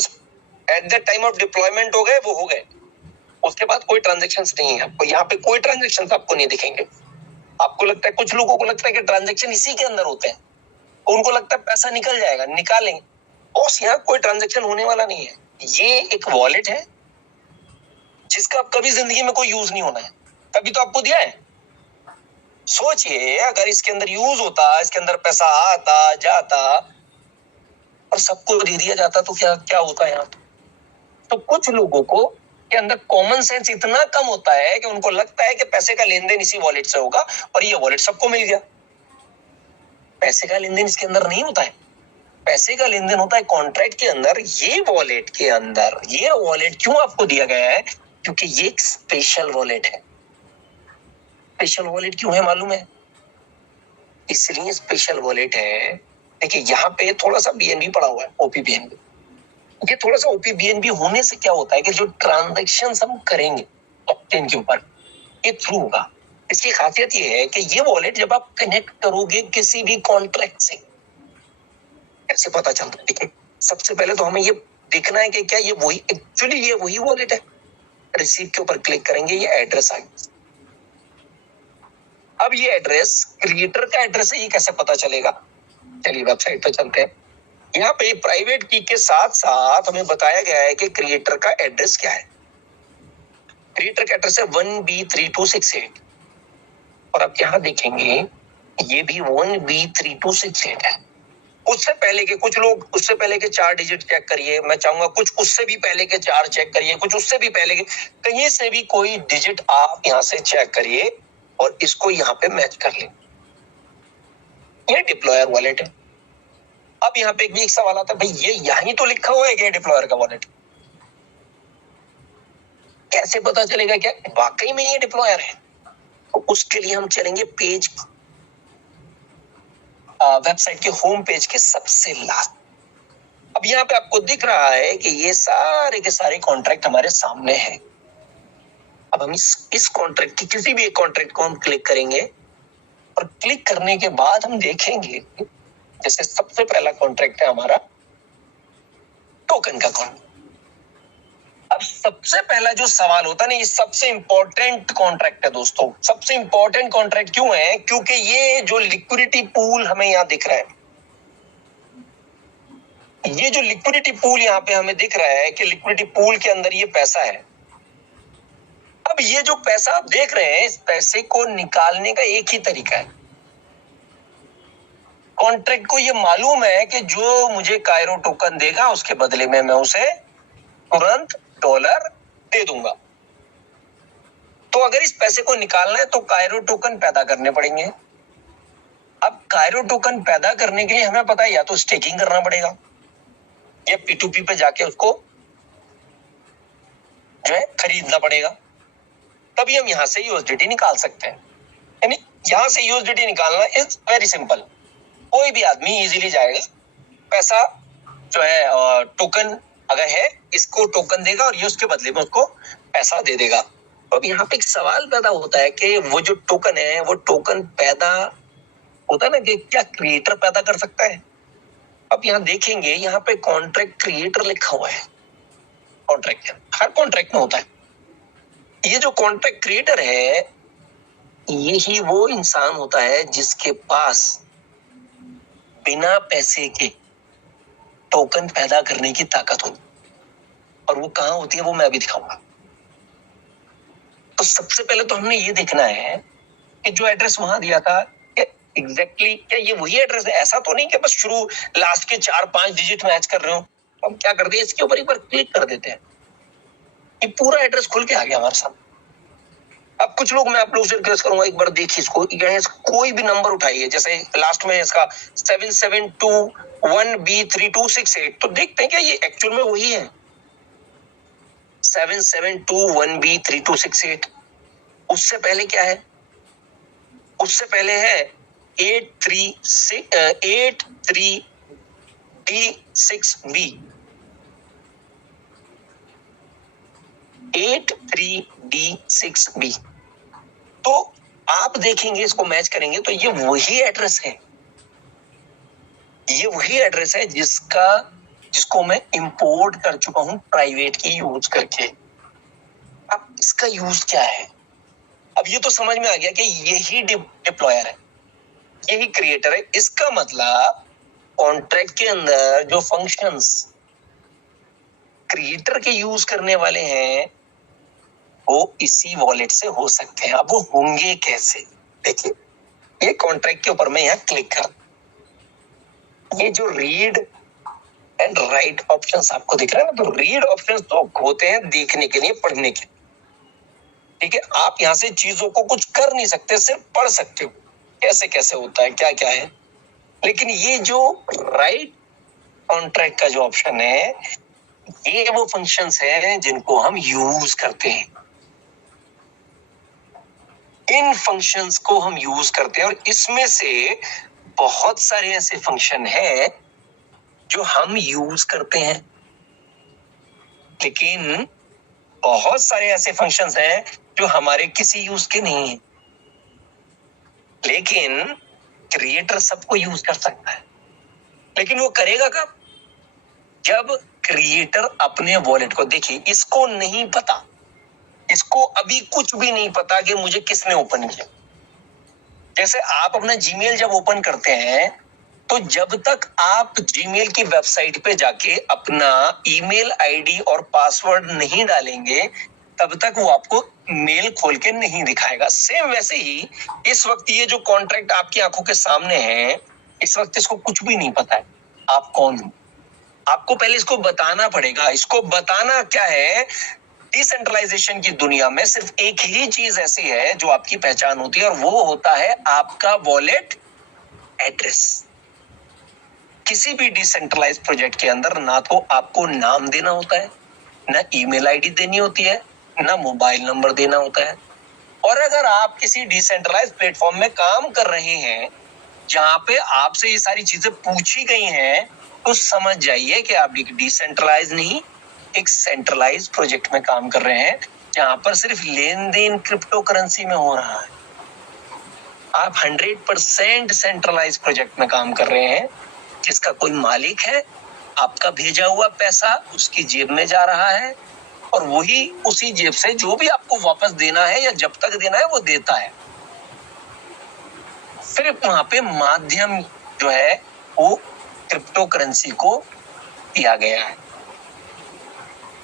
at the time of deployment हो गए वो हो गए, उसके बाद कोई ट्रांजैक्शन नहीं है आपको, यहाँ पे कोई ट्रांजैक्शन आपको नहीं दिखेंगे। आपको लगता है, कुछ लोगों को लगता है कि ट्रांजैक्शन इसी के अंदर होते हैं, उनको लगता है पैसा निकल जाएगा, निकालेंगे। बॉस यहाँ कोई ट्रांजैक्शन होने वाला नहीं है, ये एक वॉलेट है जिसका कभी जिंदगी में कोई यूज नहीं होना है। तभी तो आपको दिया है। सोचिए अगर इसके अंदर यूज होता, इसके अंदर पैसा आता जाता और सबको दे दिया जाता तो क्या क्या होता है यहाँ। तो कुछ लोगों को के अंदर कॉमन सेंस इतना कम होता है कि उनको लगता है कि पैसे का लेन देन इसी वॉलेट से होगा, और ये वॉलेट सबको मिल गया। पैसे का लेन देन इसके अंदर नहीं होता है, पैसे का लेन देन होता है कॉन्ट्रैक्ट के अंदर, ये वॉलेट के अंदर। ये वॉलेट क्यों आपको दिया गया है, क्योंकि ये एक स्पेशल वॉलेट है। स्पेशल वॉलेट क्यों है मालूम है, इसलिए स्पेशल वॉलेट है। देखिए यहाँ पे थोड़ा सा BNB पड़ा हुआ है, OPBNB। ये थोड़ा सा OPBNB होने से क्या होता है कि जो ट्रांजैक्शन हम करेंगे ब्लॉकचेन के ऊपर, ये थ्रू होगा। इसकी खासियत ये है कि ये वॉलेट जब आप कनेक्ट करोगे किसी भी कॉन्ट्रैक्ट से, कैसे पता चलता है। देखिए सबसे पहले तो हमें ये देखना है कि क्या ये वही, एक्चुअली ये वही वॉलेट है। रिसीव के ऊपर क्लिक करेंगे, ये एड्रेस आ गया। अब ये एड्रेस क्रिएटर का एड्रेस है, ये कैसे पता चलेगा। चलिए वेबसाइट पे चलते हैं। यहाँ पे प्राइवेट की के साथ साथ हमें बताया गया है कि क्रिएटर का एड्रेस क्या है। क्रिएटर का एड्रेस है 1B3268, और आप यहाँ देखेंगे ये भी 1B3268 है। उससे पहले के कुछ लोग उससे पहले के 4 डिजिट चेक करिए, मैं चाहूंगा कुछ उससे भी पहले के 4 चेक करिए, कुछ उससे भी पहले के, कहीं से भी कोई डिजिट आप यहाँ से चेक करिए और इसको यहाँ पे मैच कर ले। ये डिप्लॉयर वॉलेट है। अब यहाँ पे एक सवाल आता है, भाई ये यहीं तो लिखा हुआ है कि डिप्लॉयर का वॉलेट, कैसे पता चलेगा क्या वाकई में ये डिप्लॉयर है। तो उसके लिए हम चलेंगे पेज, वेबसाइट के होम पेज के सबसे लास्ट। अब यहाँ पे आपको दिख रहा है कि ये सारे के सारे कॉन्ट्रैक्ट हमारे सामने हैं। अब हम इस कॉन्ट्रैक्ट की किसी भी एक कॉन्ट्रैक्ट को हम क्लिक करेंगे, और क्लिक करने के बाद हम देखेंगे जैसे सबसे पहला कॉन्ट्रैक्ट है हमारा टोकन का कॉन्ट्रैक्ट। अब सबसे पहला जो सवाल होता है ना, ये सबसे इंपॉर्टेंट कॉन्ट्रैक्ट है दोस्तों। सबसे इंपॉर्टेंट कॉन्ट्रैक्ट क्यों है, क्योंकि ये जो लिक्विडिटी पूल हमें यहाँ दिख रहा है, ये जो लिक्विडिटी पूल यहाँ पे हमें दिख रहा है कि लिक्विडिटी पूल के अंदर ये पैसा है। अब ये जो पैसा आप देख रहे हैं, इस पैसे को निकालने का एक ही तरीका है। कॉन्ट्रैक्ट को ये मालूम है कि जो मुझे कायरो टोकन देगा उसके बदले में मैं उसे तुरंत डॉलर दे दूंगा। तो अगर इस पैसे को निकालना है तो कायरो टोकन पैदा करने पड़ेंगे। अब कायरो टोकन पैदा करने के लिए हमें पता है या तो स्टेकिंग करना पड़ेगा या P2P पे जाके उसको जो है खरीदना पड़ेगा, तभी हम यहां से यूएसडीटी निकाल सकते हैं। यानी यहां से यूएसडीटी निकालना इज वेरी सिंपल। कोई भी आदमी इजीली जाएगा, पैसा जो है टोकन अगर है इसको टोकन देगा और ये उसके बदले में उसको पैसा दे देगा। तो अब यहाँ पे एक सवाल पैदा होता है कि वो जो टोकन है वो टोकन पैदा होता है ना कि क्या क्रिएटर पैदा कर सकता है। अब यहाँ देखेंगे यहाँ पे कॉन्ट्रैक्ट क्रिएटर लिखा हुआ है। कॉन्ट्रैक्ट हर कॉन्ट्रैक्ट में होता है। ये जो कॉन्ट्रैक्ट क्रिएटर है यही वो इंसान होता है जिसके पास बिना पैसे के टोकन पैदा करने की ताकत होती है। और वो कहाँ होती है वो मैं अभी दिखाऊंगा। तो सबसे पहले तो हमने ये देखना है कि जो एड्रेस वहां दिया था एग्जैक्टली क्या ये वही एड्रेस है। ऐसा तो नहीं कि बस शुरू लास्ट के 4-5 डिजिट मैच कर रहे हो। हम क्या करते हैं इसके ऊपर एक बार क्लिक कर देते हैं, ये पूरा एड्रेस खुल के आ गया हमारे सामने। अब कुछ लोग मैं आप लोगों से रिक्वेस्ट करूंगा एक बार देखिए इसको, कोई भी नंबर उठाइए, जैसे लास्ट में इसका 7721B3268, तो देखते हैं क्या ये एक्चुअल में वही है 7721B3268। उससे पहले क्या है, उससे पहले है 83D6B 83D6B। तो आप देखेंगे इसको मैच करेंगे तो ये वही एड्रेस है, ये वही एड्रेस है जिसको मैं इंपोर्ट कर चुका हूं प्राइवेट की यूज करके। अब इसका यूज क्या है, अब ये तो समझ में आ गया कि यही डिप्लॉयर है, यही क्रिएटर है। इसका मतलब कॉन्ट्रैक्ट के अंदर जो फंक्शंस क्रिएटर के यूज करने वाले हैं वो इसी वॉलेट से हो सकते हैं। अब वो होंगे कैसे, देखिए ये कॉन्ट्रैक्ट के ऊपर मैं यहाँ क्लिक कर, ये जो रीड एंड राइट ऑप्शंस आपको दिख रहा है ना, तो रीड ऑप्शंस तो होते हैं देखने के लिए, पढ़ने के लिए, ठीक है। आप यहाँ से चीजों को कुछ कर नहीं सकते, सिर्फ पढ़ सकते हो कैसे कैसे होता है, क्या क्या है। लेकिन ये जो राइट कॉन्ट्रैक्ट का जो ऑप्शन है ये वो फंक्शंस हैं जिनको हम यूज करते हैं। इन फंक्शंस को हम यूज करते हैं और इसमें से बहुत सारे ऐसे फंक्शन हैं जो हम यूज करते हैं, लेकिन बहुत सारे ऐसे फंक्शंस हैं जो हमारे किसी यूज के नहीं है। लेकिन क्रिएटर सबको यूज कर सकता है, लेकिन वो करेगा कब, जब क्रिएटर अपने वॉलेट को, देखिए इसको नहीं पता, इसको अभी कुछ भी नहीं पता कि मुझे किसने ओपन किया। जैसे आप अपना जीमेल जब ओपन करते हैं तो जब तक आप जीमेल की वेबसाइट पे जाके अपना ईमेल आईडी और पासवर्ड नहीं डालेंगे तब तक वो आपको मेल खोल के नहीं दिखाएगा। सेम वैसे ही इस वक्त ये जो कॉन्ट्रैक्ट आपकी आंखों के सामने है, इस वक्त इसको कुछ भी नहीं पता है आप कौन हो। आपको पहले इसको बताना पड़ेगा। इसको बताना क्या है, डिसेंट्रलाइजेशन की दुनिया में सिर्फ एक ही चीज ऐसी है जो आपकी पहचान होती है और वो होता है आपका वॉलेट एड्रेस। किसी भी डिसेंट्रलाइज प्रोजेक्ट के अंदर ना तो आपको नाम देना होता है, ना ईमेल आईडी देनी होती है, ना मोबाइल नंबर देना होता है। और अगर आप किसी डिसेंट्रलाइज प्लेटफॉर्म में काम कर रहे हैं जहां पे आपसे ये सारी चीजें पूछी गई हैं तो समझ जाइए कि आप एक डिसेंट्रलाइज नहीं एक सेंट्रलाइज प्रोजेक्ट में काम कर रहे हैं जहां पर सिर्फ लेन देन क्रिप्टो करेंसी में हो रहा है। आप 100% सेंट्रलाइज प्रोजेक्ट में काम कर रहे हैं जिसका कोई मालिक है, आपका भेजा हुआ पैसा उसकी जेब में जा रहा है और वही उसी जेब से जो भी आपको वापस देना है या जब तक देना है वो देता है। सिर्फ वहां पे माध्यम जो है वो क्रिप्टो करेंसी को दिया गया है।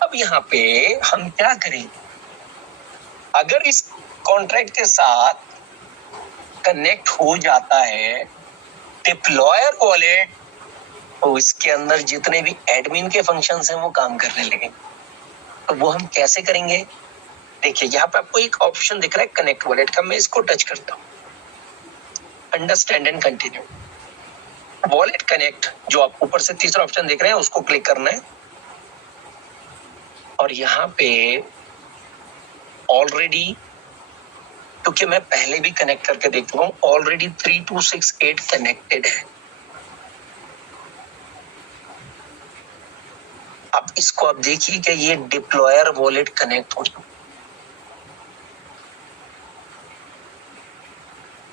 अब यहाँ पे हम क्या करें, अगर इस कॉन्ट्रैक्ट के साथ कनेक्ट हो जाता है डिप्लॉयर वॉलेट तो इसके अंदर जितने भी एडमिन के फंक्शंस हैं वो काम करने लगे। तो वो हम कैसे करेंगे, देखिए यहाँ पे आपको एक ऑप्शन दिख रहा है कनेक्ट वॉलेट का, मैं इसको टच करता हूँ, understand and continue. Wallet connect जो आप ऊपर से तीसरा ऑप्शन देख रहे हैं उसको क्लिक करना है और यहाँ पे ऑलरेडी, क्योंकि मैं पहले भी कनेक्ट करके देख चुका हूँ, ऑलरेडी 3268 कनेक्टेड है। अब इसको आप देखिए कि ये डिप्लॉयर वॉलेट कनेक्ट हो चुका।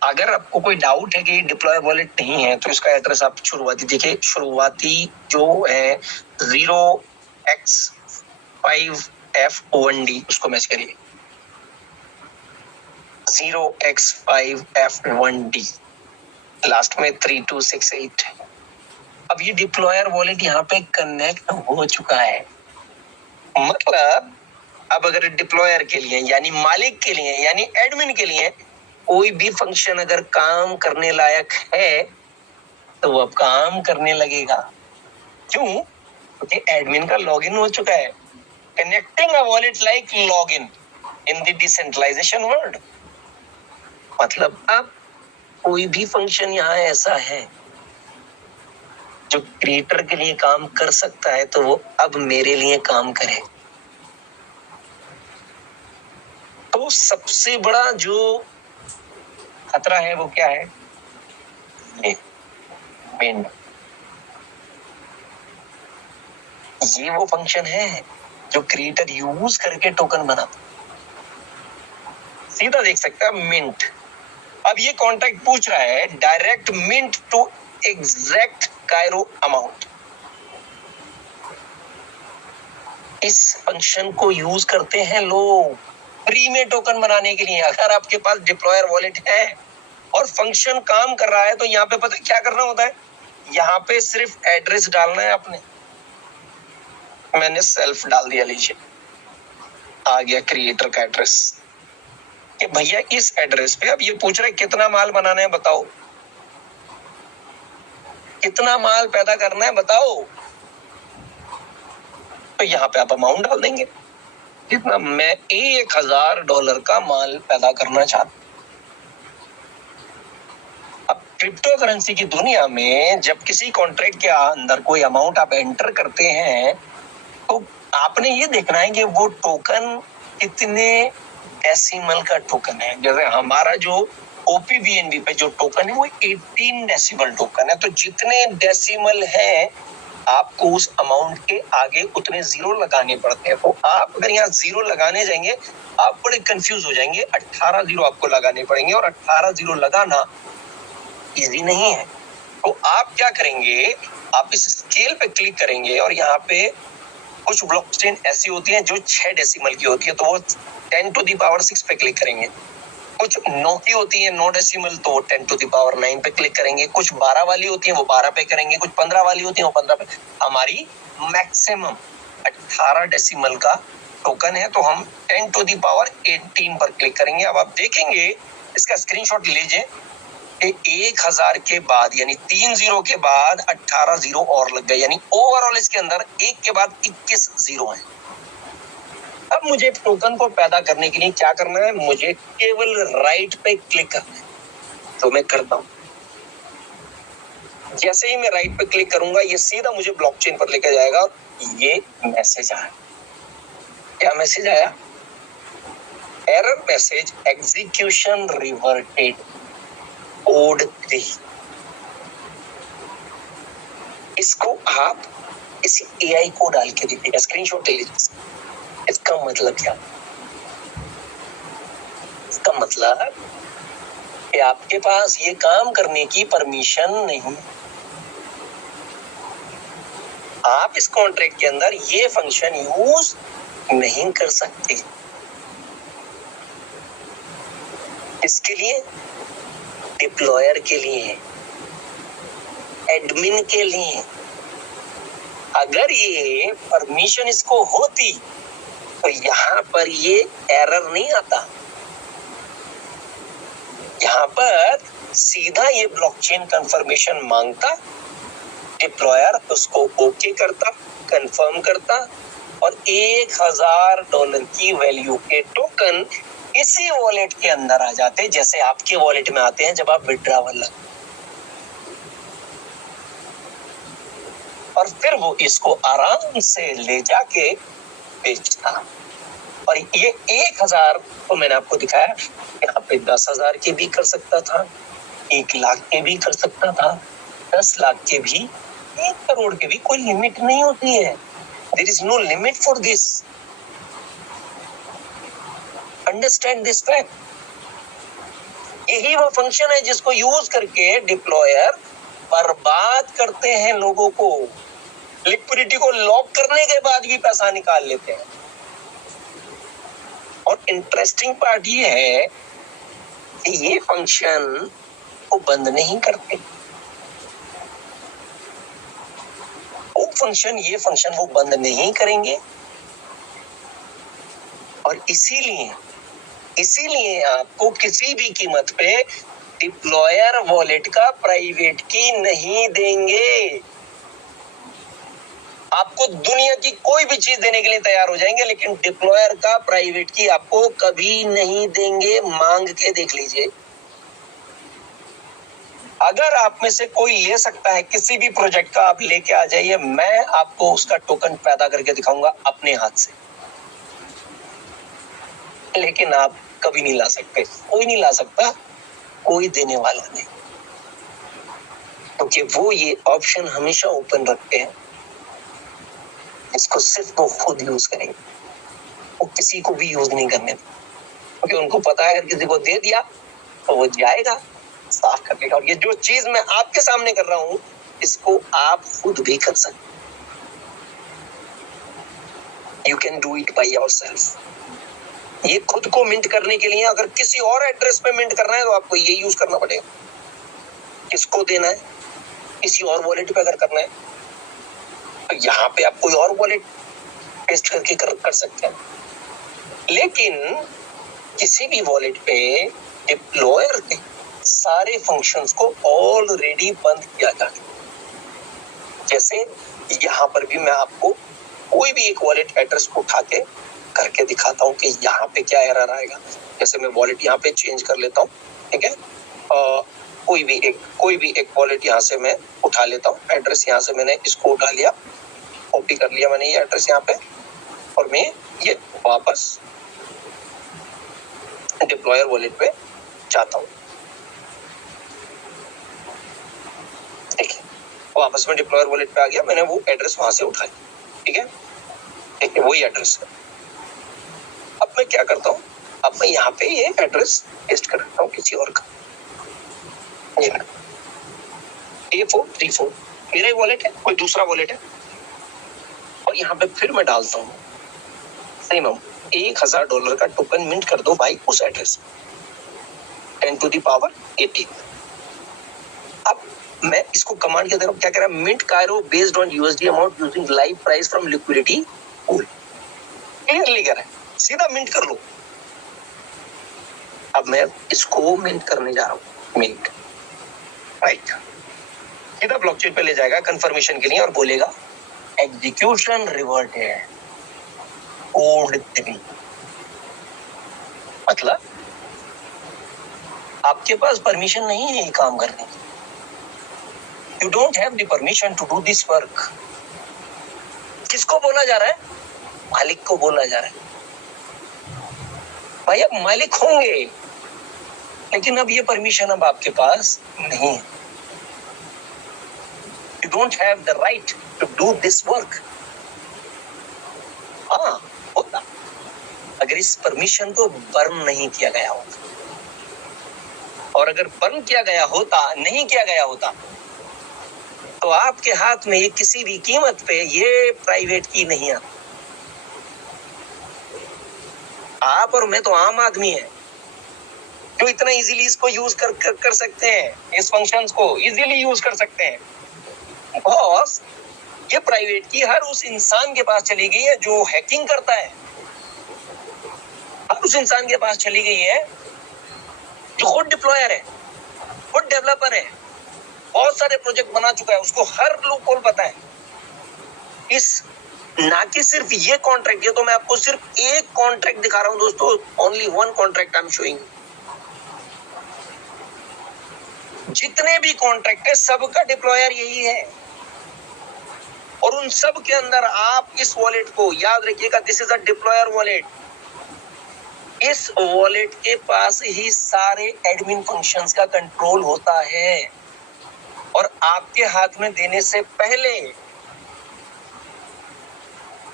अगर आपको कोई डाउट है कि ये डिप्लॉय वॉलेट नहीं है तो इसका एड्रेस आप शुरुआती देखिए, शुरुआती जो है 0x5F1D उसको मैच करिए, 0x5F1D, लास्ट में 3268। अब ये डिप्लॉयर वॉलेट यहाँ पे कनेक्ट हो चुका है। मतलब अब अगर डिप्लॉयर के लिए यानी मालिक के लिए यानी एडमिन के लिए कोई भी फंक्शन अगर काम करने लायक है तो वो अब काम करने लगेगा। क्यों? क्योंकि एडमिन का लॉगिन हो चुका है। Connecting a wallet like login in the decentralisation world. मतलब अब कोई भी फंक्शन यहाँ ऐसा है जो क्रिएटर के लिए काम कर सकता है तो वो अब मेरे लिए काम करे। तो सबसे बड़ा जो खतरा है वो क्या है? मेन ये वो फंक्शन है जो क्रिएटर यूज करके टोकन बनाता। सीधा देख सकता है मिंट। अब ये कॉन्ट्रैक्ट पूछ रहा है direct mint to exact Cairo amount. इस फंक्शन को यूज करते हैं लोग फ्री में टोकन बनाने के लिए। अगर आपके पास डिप्लॉयर वॉलेट है और फंक्शन काम कर रहा है तो यहाँ पे पता है क्या करना होता है? यहाँ पे सिर्फ एड्रेस डालना है आपने। मैंने सेल्फ डाल दिया, लीजिए आ गया क्रिएटर का एड्रेस कि भैया इस एड्रेस पे। अब ये पूछ रहे कितना माल बनाना है बताओ, कितना माल पैदा करना है बताओ। तो यहाँ पे आप अमाउंट डाल देंगे कितना, मैं $1000 का माल पैदा करना चाहता हूं। अब क्रिप्टो करेंसी की दुनिया में जब किसी कॉन्ट्रैक्ट के अंदर कोई अमाउंट आप एंटर करते हैं तो आपने ये देखना है कि वो टोकन कितने डेसिमल का टोकन है। जैसे हमारा जो OPBNB पे जो टोकन है वो 18 डेसिमल टोकन है। तो जितने डेसिमल है आपको उस अमाउंट के आगे उतने जीरो लगाने पड़ते हैं। तो आप अगर यहाँ जीरो लगाने जाएंगे आप बड़े कंफ्यूज हो जाएंगे। 18 जीरो आपको लगाने पड़ेंगे और 18 जीरो लगाना इजी नहीं है। तो आप क्या करेंगे, आप इस स्केल पे क्लिक करेंगे और यहाँ पे कुछ ब्लॉकचेन ऐसी होती हैं जो 6 डेसिमल की होती है तो वो 10⁻6 पे क्लिक करेंगे। कुछ 9 की होती है 9 डेसिमल तो वो 10⁻9 पे क्लिक करेंगे। कुछ 12 वाली होती है वो 12 पे करेंगे। कुछ 15 वाली होती है वो 15 पे। हमारी मैक्सिमम 18 डेसिमल का टोकन है तो हम 10⁻18 पर क्लिक करेंगे। अब आप देखेंगे इसका स्क्रीनशॉट लीजिए, 1000 के बाद यानी 3 जीरो के बाद 18 जीरो और लग गए, यानी ओवरऑल इसके अंदर एक के बाद 21 जीरो है। अब मुझे टोकन को पैदा करने के लिए क्या करना है, मुझे केवल राइट पे क्लिक करना है। तो मैं करता हूं। जैसे ही मैं राइट पे क्लिक करूंगा ये सीधा मुझे ब्लॉकचेन पर लेकर जाएगा। ये मैसेज आया, क्या मैसेज आया? Error message, execution reverted, code 3। इसको आप इसी AI को डाल के देखिएगा, स्क्रीनशॉट ले लीजिए। इसका मतलब क्या? इसका मतलब कि आपके पास ये काम करने की परमिशन नहीं। आप इस कॉन्ट्रैक्ट के अंदर ये फंक्शन यूज नहीं कर सकते। इसके लिए डिप्लॉयर के लिए, एडमिन के लिए। अगर ये परमिशन इसको होती तो यहाँ पर ये एरर नहीं आता। यहाँ पर सीधा ये ब्लॉकचेन कंफर्मेशन मांगता, डिप्लॉयर उसको ओके करता, कंफर्म करता और $1000 की वैल्यू के टोकन इसी वॉलेट के अंदर आ जाते हैं, जैसे आपके वॉलेट में आते हैं जब आप विड्रॉवल लगते, और फिर वो इसको आराम से ले जाके बेचता। और ये 1000 तो मैंने आपको दिखाया, यहाँ पे 10,000 के भी कर सकता था, 1 लाख के भी कर सकता था, 10 लाख के भी, 1 करोड़ के भी। कोई लिमिट नहीं होती है। There is no limit for this. Understand this fact. यही वो फंक्शन है जिसको यूज करके डिप्लॉयर बर्बाद करते हैं लोगों को। लिक्विडिटी को लॉक करने के बाद भी पैसा निकाल लेते हैं। और इंटरेस्टिंग पार्ट ये है कि ये फंक्शन को बंद नहीं करते। ये फंक्शन वो बंद नहीं करेंगे। और इसीलिए आपको किसी भी कीमत पे डिप्लॉयर वॉलेट का प्राइवेट की नहीं देंगे। आपको दुनिया की कोई भी चीज देने के लिए तैयार हो जाएंगे, लेकिन डिप्लॉयर का प्राइवेट की आपको कभी नहीं देंगे। मांग के देख लीजिए। अगर आप में से कोई ले सकता है किसी भी प्रोजेक्ट का, आप लेके आ जाइए, मैं आपको उसका टोकन पैदा करके दिखाऊंगा अपने हाथ से। लेकिन आप कभी नहीं ला सकते, कोई नहीं ला सकता, कोई देने वाला नहीं, क्योंकि वो ये ऑप्शन हमेशा ओपन रखते हैं। इसको सिर्फ वो खुद यूज करेंगे, वो किसी को भी यूज नहीं करने, क्योंकि उनको पता है अगर किसी को दे दिया तो वो जाएगा, साफ कर देगा। और ये जो चीज मैं आपके सामने कर रहा हूं, इसको आप खुद भी कर सकते। You can do it by yourself. ये खुद को मिंट करने के लिए, अगर किसी और एड्रेस पे मिंट करना है तो आपको ये यूज करना पड़ेगा। किसको देना है, किसी और वॉलेट पे अगर करना है तो यहाँ पे आप कोई और वॉलेट पेस्ट करके कर सकते हैं। लेकिन किसी भी वॉलेट पे डिप्लॉयर के सारे फंक्शंस को ऑलरेडी बंद किया जा चुका। जैसे यहाँ पर भी मैं आपको कोई भी एक वॉलेट एड्रेस को उठा के करके दिखाता हूँ कि यहाँ पे क्या एरर आएगा। जैसे मैं वॉलेट यहाँ पे चेंज कर लेता हूँ, ठीक है। कोई भी एक वॉलेट यहाँ से मैं उठा लेता हूँ। एड्रेस यहाँ से मैंने इसको उठा लिया, कॉपी कर लिया मैंने ये एड्रेस यहाँ पे, और मैं ये वापस डिप्लॉयर वॉलेट पे जाता हूँ। देखिए वापस में डिप्लॉयर वॉलेट पे आ गया, मैंने वो एड्रेस वहां से उठाया, ठीक है। देखिए वही एड्रेस है। अब मैं क्या करता हूँ, अब मैं यहाँ पे ये एड्रेस पेस्ट कर देता हूँ किसी और का। ये 434 मेरा ही वॉलेट है, कोई दूसरा वॉलेट है, और यहाँ पे फिर मैं डालता हूँ सेम अमाउंट, $1000 का टोकन मिंट कर दो भाई उस एड्रेस 10 to the power 80। अब मैं इसको कमांड क्या दे रहा हूँ, क्या कह रहा है, mint Cairo based on USD amount using live price from liquidity pool. Clearly कह रहा है, सीधा मिंट कर लो। अब मैं इसको मिंट करने जा रहा हूँ, मिंट राइट, सीधा ब्लॉकचेन पे ले जाएगा कंफर्मेशन के लिए और बोलेगा एग्जीक्यूशन रिवर्टेड कोड 3। मतलब आपके पास परमिशन नहीं है ये काम करने की। You don't have the permission to do this work. किसको बोला जा रहा है, मालिक को बोला जा रहा है। भाई अब मालिक होंगे, लेकिन अब ये परमिशन अब आपके पास नहीं है। You don't have the right to do this work. हाँ होता अगर इस परमिशन को बर्न नहीं किया गया होता, और अगर बर्न किया गया होता, नहीं किया गया होता, तो आपके हाथ में ये किसी भी कीमत पे ये प्राइवेट की नहीं आती। आप और मैं तो आम आदमी है जो इतना इजीली इसको यूज कर सकते हैं, इस फंक्शंस को इजीली यूज कर सकते हैं। बॉस ये प्राइवेट की हर उस इंसान के पास चली गई है जो हैकिंग करता है, हर उस इंसान के पास चली गई है जो खुद डिप्लॉयर है, खुद डेवलपर है, बहुत सारे प्रोजेक्ट बना चुका है, उसको हर लूप होल पता है। इस ना कि सिर्फ ये कॉन्ट्रैक्ट, ये तो मैं आपको सिर्फ एक कॉन्ट्रैक्ट दिखा रहा हूं दोस्तों, only one contract I am showing. जितने भी कॉन्ट्रैक्ट है सबका डिप्लॉयर यही है, और उन सब के अंदर आप इस वॉलेट को याद रखिएगा, this is a deployer wallet. इस वॉलेट के पास ही सारे एडमिन फंक्शंस का कंट्रोल होता है, और आपके हाथ में देने से पहले,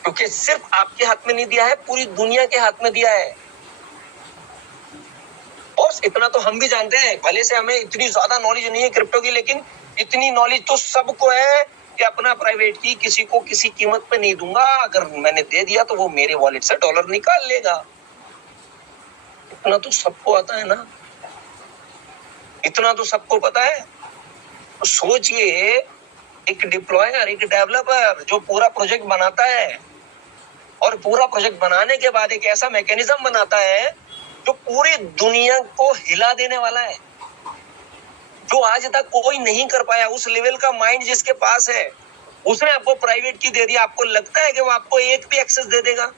क्योंकि सिर्फ आपके हाथ में नहीं दिया है, पूरी दुनिया के हाथ में दिया है। बॉस इतना तो हम भी जानते हैं, भले से हमें इतनी ज्यादा नॉलेज नहीं है क्रिप्टो की, लेकिन इतनी नॉलेज तो सबको है कि अपना प्राइवेट की किसी को किसी कीमत पे नहीं दूंगा, अगर मैंने दे दिया तो वो मेरे वॉलेट से डॉलर निकाल लेगा। इतना तो सबको आता है ना, इतना तो सबको पता है। तो सोचिए, एक डिप्लॉयर, एक डेवलपर जो पूरा प्रोजेक्ट बनाता है, और पूरा प्रोजेक्ट बनाने के बाद एक ऐसा मैकेनिज्म बनाता है जो पूरी दुनिया को हिला देने वाला है, जो आज तक कोई नहीं कर पाया। उस लेवल का माइंड जिसके पास है, उसने आपको प्राइवेट की दे दिया। आपको लगता है कि वो आपको एक भी एक्सेस दे देगा?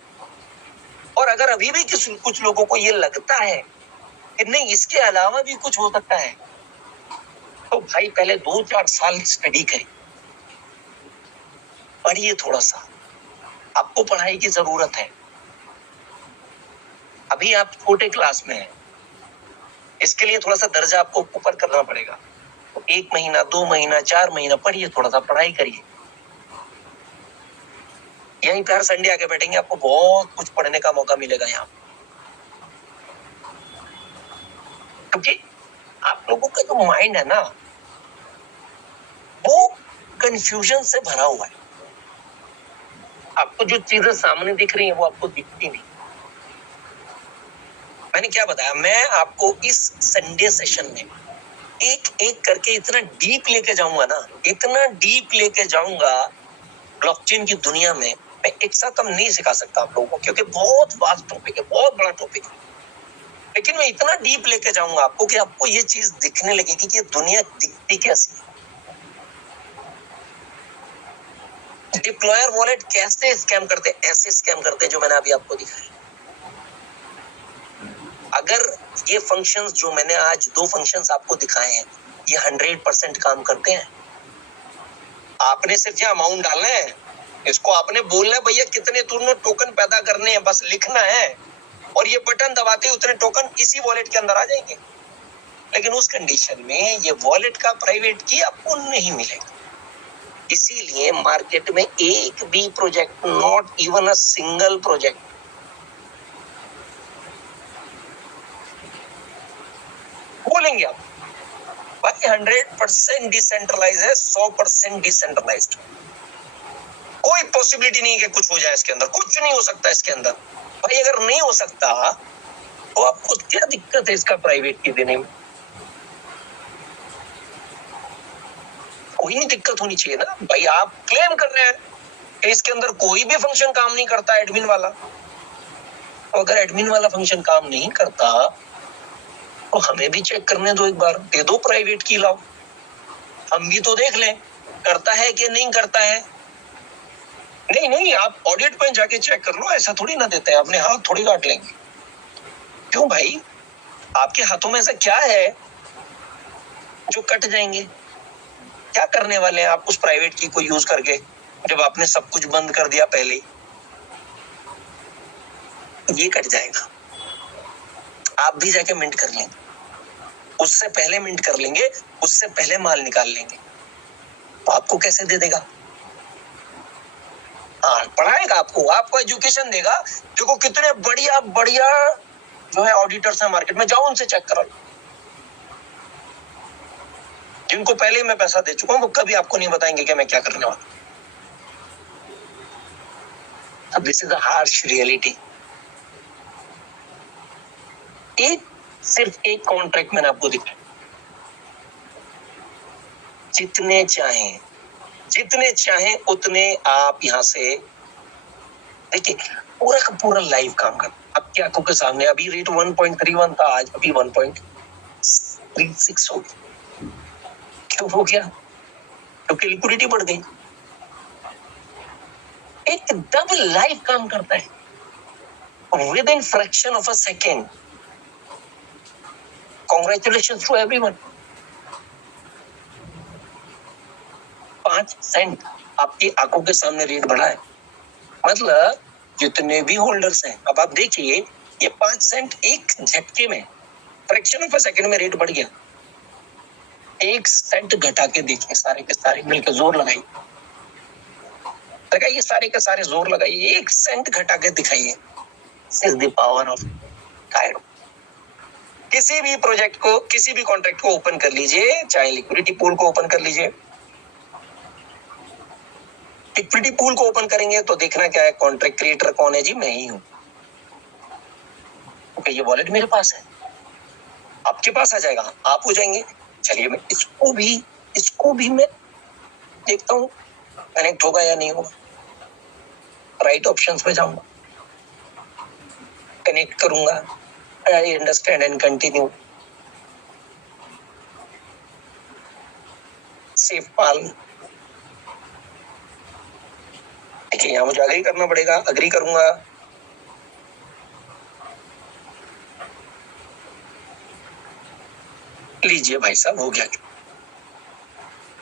और अगर अभी भी कुछ लोगों को ये लगता है कि नहीं इसके अलावा भी कुछ हो सकता है, तो भाई पहले 2-4 साल स्टडी करिए, पढ़िए थोड़ा सा, आपको पढ़ाई की जरूरत है। अभी आप छोटे क्लास में हैं, इसके लिए थोड़ा सा दर्जा आपको ऊपर करना पड़ेगा। तो 1 महीना, 2 महीना, 4 महीना पढ़िए, थोड़ा सा पढ़ाई करिए। यहीं पे हर संडे आके बैठेंगे, आपको बहुत कुछ पढ़ने का मौका मिलेगा यहाँ, क्योंकि आप लोगों का जो माइंड है ना, वो कंफ्यूजन से भरा हुआ है। आपको जो चीजें सामने दिख रही हैं वो आपको दिखती नहीं। मैंने क्या बताया, मैं आपको इस संडे सेशन में एक एक करके इतना डीप लेके जाऊंगा ना, इतना डीप लेके जाऊंगा ब्लॉकचेन की दुनिया में। मैं एक साथ हम नहीं सिखा सकता आप लोगों को, क्योंकि बहुत वास्ट टॉपिक है, बहुत बड़ा टॉपिक है। लेकिन मैं इतना डीप लेके जाऊंगा आपको कि आपको ये चीज दिखने लगेगी कि ये दुनिया दिखती कैसी है। डिप्लॉयर वॉलेट कैसे स्कैम करते हैं? ऐसे स्कैम करते हैं जो मैंने अभी आपको दिखाया। अगर ये फंक्शंस जो मैंने आज 2 फंक्शंस आपको दिखाए हैं, ये 100% काम करते हैं। आपने सिर्फ ये अमाउंट डालना है, इसको आपने बोलना है भैया कितने तुरंत टोकन पैदा करने हैं, बस लिखना है, और ये बटन दबाते ही उतने टोकन इसी वॉलेट के अंदर आ जाएंगे। लेकिन उस कंडीशन में ये वॉलेट का प्राइवेट की आपको नहीं मिलेगा। इसीलिए मार्केट में एक भी project, not even a single project, बोलेंगे आप भाई 100% डिसेंट्रलाइज है, 100% डिसेंट्रलाइज्ड। कोई पॉसिबिलिटी नहीं कि कुछ हो जाए इसके अंदर, कुछ नहीं हो सकता इसके अंदर। भाई अगर नहीं हो सकता तो आपको क्या दिक्कत है इसका प्राइवेट की देने में? कोई नहीं दिक्कत होनी चाहिए ना भाई। आप क्लेम कर रहे हैं कि इसके अंदर कोई भी फंक्शन काम नहीं करता एडमिन वाला, तो अगर एडमिन वाला फंक्शन काम नहीं करता तो हमें भी चेक करने दो, एक बार दे दो प्राइवेट की, लाओ हम भी तो देख लें करता है कि नहीं करता है। नहीं, आप ऑडिट में जाके चेक कर लो, ऐसा थोड़ी ना देते हैं, अपने हाथ थोड़ी काट लेंगे। क्यों भाई, आपके हाथों में ऐसा क्या है जो कट जाएंगे? क्या करने वाले हैं आप उस प्राइवेट की को यूज करके, जब आपने सब कुछ बंद कर दिया पहले? ये कट जाएगा, आप भी जाके मिंट कर लेंगे, उससे पहले मिंट कर लेंगे, उससे पहले माल निकाल लेंगे, तो आपको कैसे दे देगा? हाँ, पढ़ाएगा आपको, आपको एजुकेशन देगा। देखो कितने बढ़िया बढ़िया जो है ऑडिटर्स हैं मार्केट में, जाओ उनसे चेक करो। जिनको पहले मैं पैसा दे चुका हूं वो कभी आपको नहीं बताएंगे कि मैं क्या करने वाला। अब this is a harsh reality. सिर्फ एक कॉन्ट्रैक्ट मैंने आपको दिखाया, जितने चाहें उतने आप यहां से देखिए, पूरा का पूरा लाइव काम कर। आपकी आंखों के सामने अभी रेट 1.31 था, आज अभी 1.36 हो गया। क्यों हो गया? क्योंकि लिक्विडिटी बढ़ गई। एक डबल लाइफ काम करता है within fraction of a second. Congratulation to everyone. 5 cent आपकी आंखों के सामने रेट बढ़ा है, मतलब जितने भी होल्डर्स हैं, अब आप देखिए ये 5 सेंट एक झटके में फ्रैक्शन ऑफ अ सेकंड में रेट बढ़ गया। 1 सेंट घटा के देखिए, सारे के सारे मिलकर जोर लगाइए, सारे के सारे जोर लगाइए, 1 सेंट घटा के दिखाइए। This is the power of Cairo. किसी भी प्रोजेक्ट को, किसी भी कॉन्ट्रैक्ट को ओपन कर लीजिए, चाहे लिक्विडिटी पूल को ओपन कर लीजिए। लिक्विडिटी पूल को ओपन करेंगे तो देखना क्या है, कॉन्ट्रैक्ट क्रिएटर कौन है जी, मैं ही हूं। ओके, ये वॉलेट मेरे पास है, आपके पास आ जाएगा, आप हो जाएंगे। चलिए मैं इसको भी मैं देखता हूँ कनेक्ट होगा या नहीं होगा। राइट ऑप्शंस पे जाऊंगा, कनेक्ट करूंगा, I understand and continue. SafePal, देखिए यहाँ मुझे अग्री करना पड़ेगा, अग्री करूंगा। लीजिए भाई साहब, हो गया,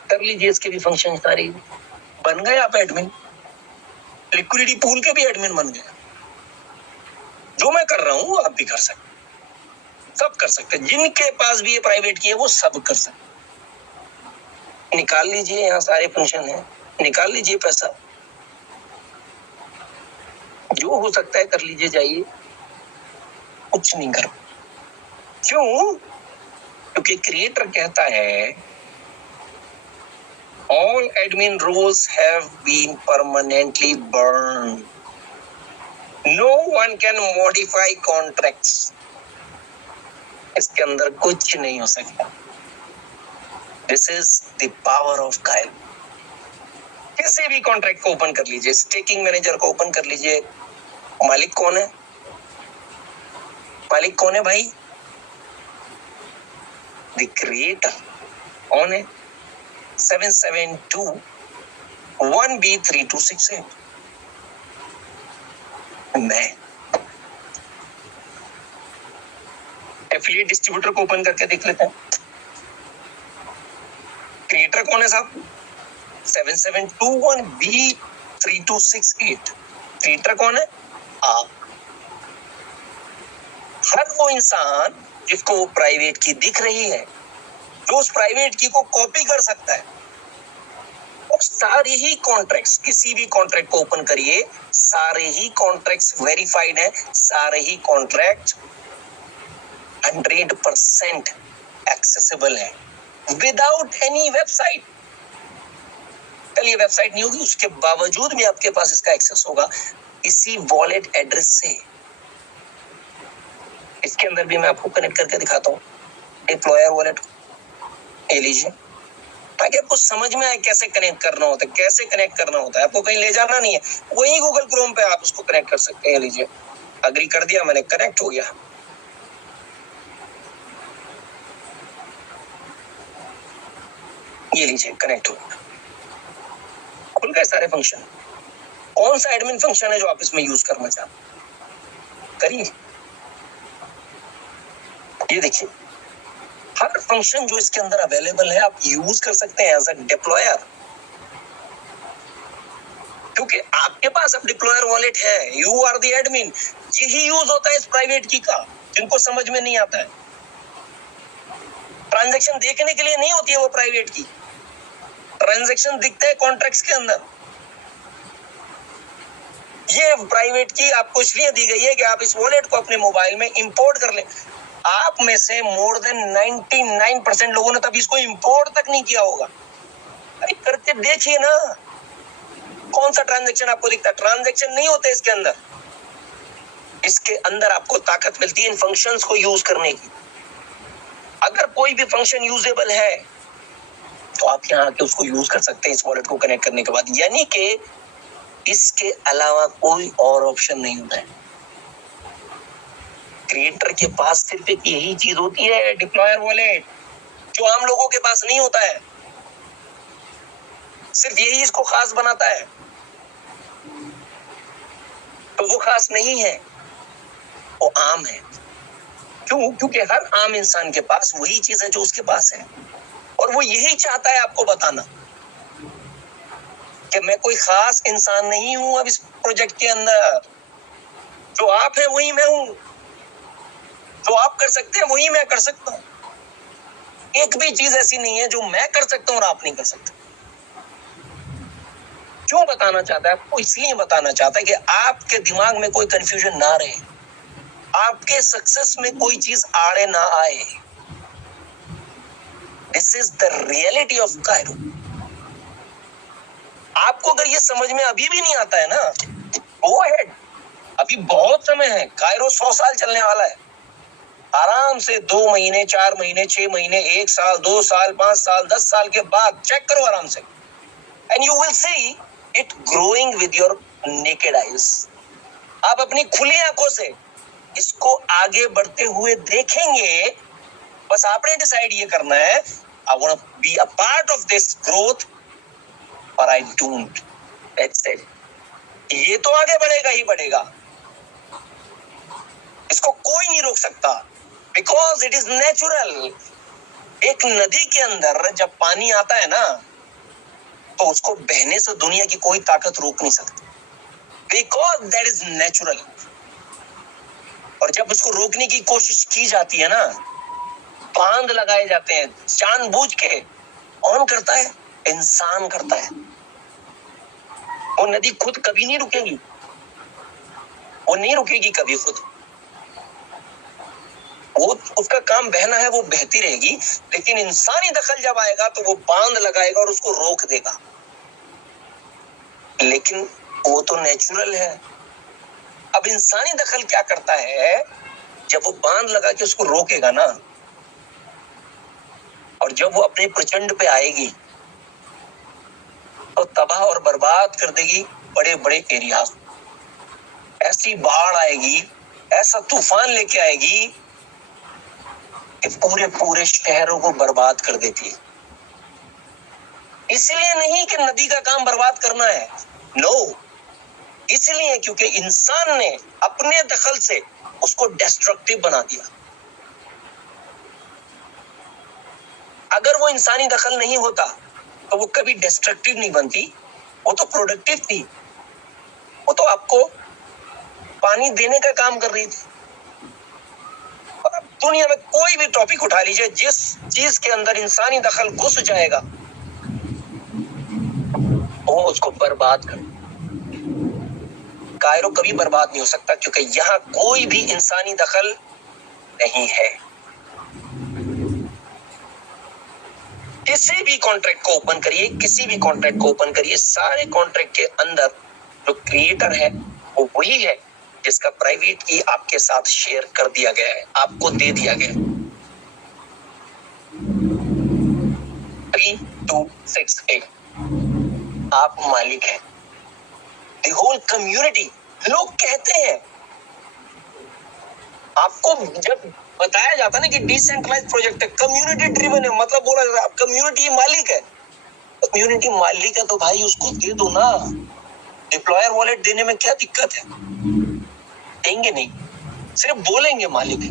कर लीजिए। इसके भी फंक्शन सारे बन गए, आप एडमिन, लिक्विडिटी पूल के भी एडमिन बन गए। जो मैं कर रहा हूं आप भी कर सकते, सब कर सकते, जिनके पास भी ये प्राइवेट की है वो सब कर सकते। निकाल लीजिए, यहाँ सारे फंक्शन है, निकाल लीजिए पैसा, जो हो सकता है कर लीजिए, जाइए, कुछ नहीं करो। क्यों? क्योंकि क्रिएटर कहता है all admin roles have been permanently burned. No one can modify contracts. इसके अंदर कुछ नहीं हो सकता। This is the power of Kyle. किसी भी कॉन्ट्रैक्ट को ओपन कर लीजिए, स्टेकिंग मैनेजर को ओपन कर लीजिए, मालिक कौन है? मालिक कौन है भाई? The creator कौन है? 772-1B3268 मैं। एफिलिएट डिस्ट्रीब्यूटर को ओपन करके देख लेते हैं, क्रिएटर कौन है साहब? 772-1B3268 क्रिएटर कौन है? आप। हर वो इंसान जिसको वो प्राइवेट की दिख रही है, जो उस प्राइवेट की को कॉपी कर सकता है, और सारे ही कॉन्ट्रैक्ट्स, किसी भी कॉन्ट्रैक्ट को ओपन करिए, सारे ही कॉन्ट्रैक्ट्स वेरीफाइड है, सारे ही कॉन्ट्रैक्ट 100% एक्सेसिबल है विदाउट एनी वेबसाइट। कल ये वेबसाइट नहीं होगी, उसके बावजूद भी आपके पास इसका एक्सेस होगा इसी वॉलेट एड्रेस से। इसके अंदर भी मैं आपको कनेक्ट करके दिखाता हूँ डिप्लॉयर वॉलेट, ये लीजिए, ताकि आपको समझ में आए कैसे कनेक्ट करना होता है, कैसे कनेक्ट करना होता है। आपको कहीं ले जाना नहीं है, वही गूगल क्रोम पे आप उसको कनेक्ट कर सकते हैं। लीजिए, अग्री कर दिया मैंने, कनेक्ट हो गया। ये लीजिए, कनेक्ट हो गया, खुल गए सारे फंक्शन। कौन सा एडमिन फंक्शन है जो आप इसमें यूज करना चाहते, करिए। ये देखिए, हर फंक्शन जो इसके अंदर अवेलेबल है आप यूज कर सकते हैं एज अ डिप्लॉयर, क्योंकि आपके पास अब डिप्लॉयर वॉलेट है, यू आर द एडमिन। यही यूज होता है इस प्राइवेट की का, जिनको समझ में नहीं आता है। ट्रांजैक्शन देखने के लिए नहीं होती है वो प्राइवेट की, ट्रांजैक्शन दिखते हैं कॉन्ट्रैक्ट्स के अंदर। ये प्राइवेट की आपको इसलिए दी गई है कि आप इस वॉलेट को अपने मोबाइल में इंपोर्ट कर लें। आप में से मोर देन 99% लोगों ने तब इसको इंपोर्ट तक नहीं किया होगा। अरे करके देखिए ना, कौन सा ट्रांजैक्शन आपको दिखता है? ट्रांजैक्शन नहीं होते इसके अंदर। इसके अंदर आपको ताकत मिलती है इन फंक्शंस को यूज करने की। अगर कोई भी फंक्शन यूजेबल है तो आप यहाँ आके उसको यूज कर सकते हैं इस वॉलेट को कनेक्ट करने के बाद, यानी कि इसके अलावा कोई और ऑप्शन नहीं होता है। क्रिएटर के पास सिर्फ एक यही चीज होती है, डिप्लॉयर वॉलेट, जो आम लोगों के पास नहीं होता है। सिर्फ यही इसको खास बनाता है। तो वो खास नहीं है, वो आम है। क्यों? क्योंकि हर आम इंसान के पास वही चीज है जो उसके पास है, और वो यही चाहता है आपको बताना कि मैं कोई खास इंसान नहीं हूं अब इस प्रोजेक्ट के अंदर। जो आप है वही मैं हूं, जो आप कर सकते हैं वही मैं कर सकता हूं। एक भी चीज ऐसी नहीं है जो मैं कर सकता हूं और आप नहीं कर सकते। क्यों बताना चाहता है आपको? इसलिए बताना चाहता है कि आपके दिमाग में कोई कंफ्यूजन ना रहे, आपके सक्सेस में कोई चीज आड़े ना आए। This is the reality of Cairo. आपको अगर ये समझ में अभी भी नहीं आता है ना, गो अहेड, अभी बहुत समय है। कायरो 100 साल चलने वाला है। आराम से 2 महीने, 4 महीने, 6 महीने, 1 साल, 2 साल, 5 साल, 10 साल के बाद चेक करो आराम से, and you will see it growing with your naked eyes. आप अपनी खुली आंखों से इसको आगे बढ़ते हुए देखेंगे। बस आपने डिसाइड ये करना है, I want to be a part of this growth और आई डोंट। That's it. ये तो आगे बढ़ेगा ही बढ़ेगा, इसको कोई नहीं रोक सकता, बिकॉज इट इज नेचुरल। एक नदी के अंदर जब पानी आता है ना, तो उसको बहने से दुनिया की कोई ताकत रोक नहीं सकती, बिकॉज दैट इज नेचुरल। और जब उसको रोकने की कोशिश की जाती है ना, बांध लगाए जाते हैं, जानबूझ के। कौन करता है? इंसान करता है। वो नदी खुद कभी नहीं रुकेगी, वो नहीं रुकेगी कभी खुद। वो उसका काम बहना है, वो बहती रहेगी, लेकिन इंसानी दखल जब आएगा तो वो बांध लगाएगा और उसको रोक देगा। लेकिन वो तो नेचुरल है। अब इंसानी दखल क्या करता है? जब वो बांध लगा के उसको रोकेगा ना, और जब वो अपने प्रचंड पे आएगी तो तबाह और बर्बाद कर देगी बड़े बड़े एरिया। ऐसी बाढ़ आएगी, ऐसा तूफान लेके आएगी कि पूरे पूरे शहरों को बर्बाद कर देती है। इसलिए नहीं कि नदी का काम बर्बाद करना है, नो, इसलिए क्योंकि इंसान ने अपने दखल से उसको डिस्ट्रक्टिव बना दिया। अगर वो इंसानी दखल नहीं होता तो वो कभी डिस्ट्रक्टिव नहीं बनती, वो तो प्रोडक्टिव थी। वो तो आपको पानी देने का काम कर रही थी। दुनिया में कोई भी टॉपिक उठा लीजिए, जिस चीज के अंदर इंसानी दखल घुस जाएगा वो उसको बर्बाद कर। कायरो कभी बर्बाद नहीं हो सकता, क्योंकि यहां कोई भी इंसानी दखल नहीं है। किसी भी कॉन्ट्रैक्ट को ओपन करिए, किसी भी कॉन्ट्रैक्ट को ओपन करिए, सारे कॉन्ट्रैक्ट के अंदर जो क्रिएटर है वो वही है जिसका प्राइवेट की आपके साथ शेयर कर दिया गया है, आपको दे दिया गया। 3, 2, 6, 8 आप मालिक हैं। द होल कम्युनिटी, लोग कहते हैं, आपको जब बताया जाता है ना कि डिसेंट्रलाइज प्रोजेक्ट है, कम्युनिटी ड्रिवन है, मतलब बोला जाता है कम्युनिटी मालिक है। कम्युनिटी मालिक है तो भाई उसको दे दो ना। डिप्लॉयर वॉलेट देने में क्या दिक्कत है? देंगे नहीं, सिर्फ बोलेंगे मालिक है।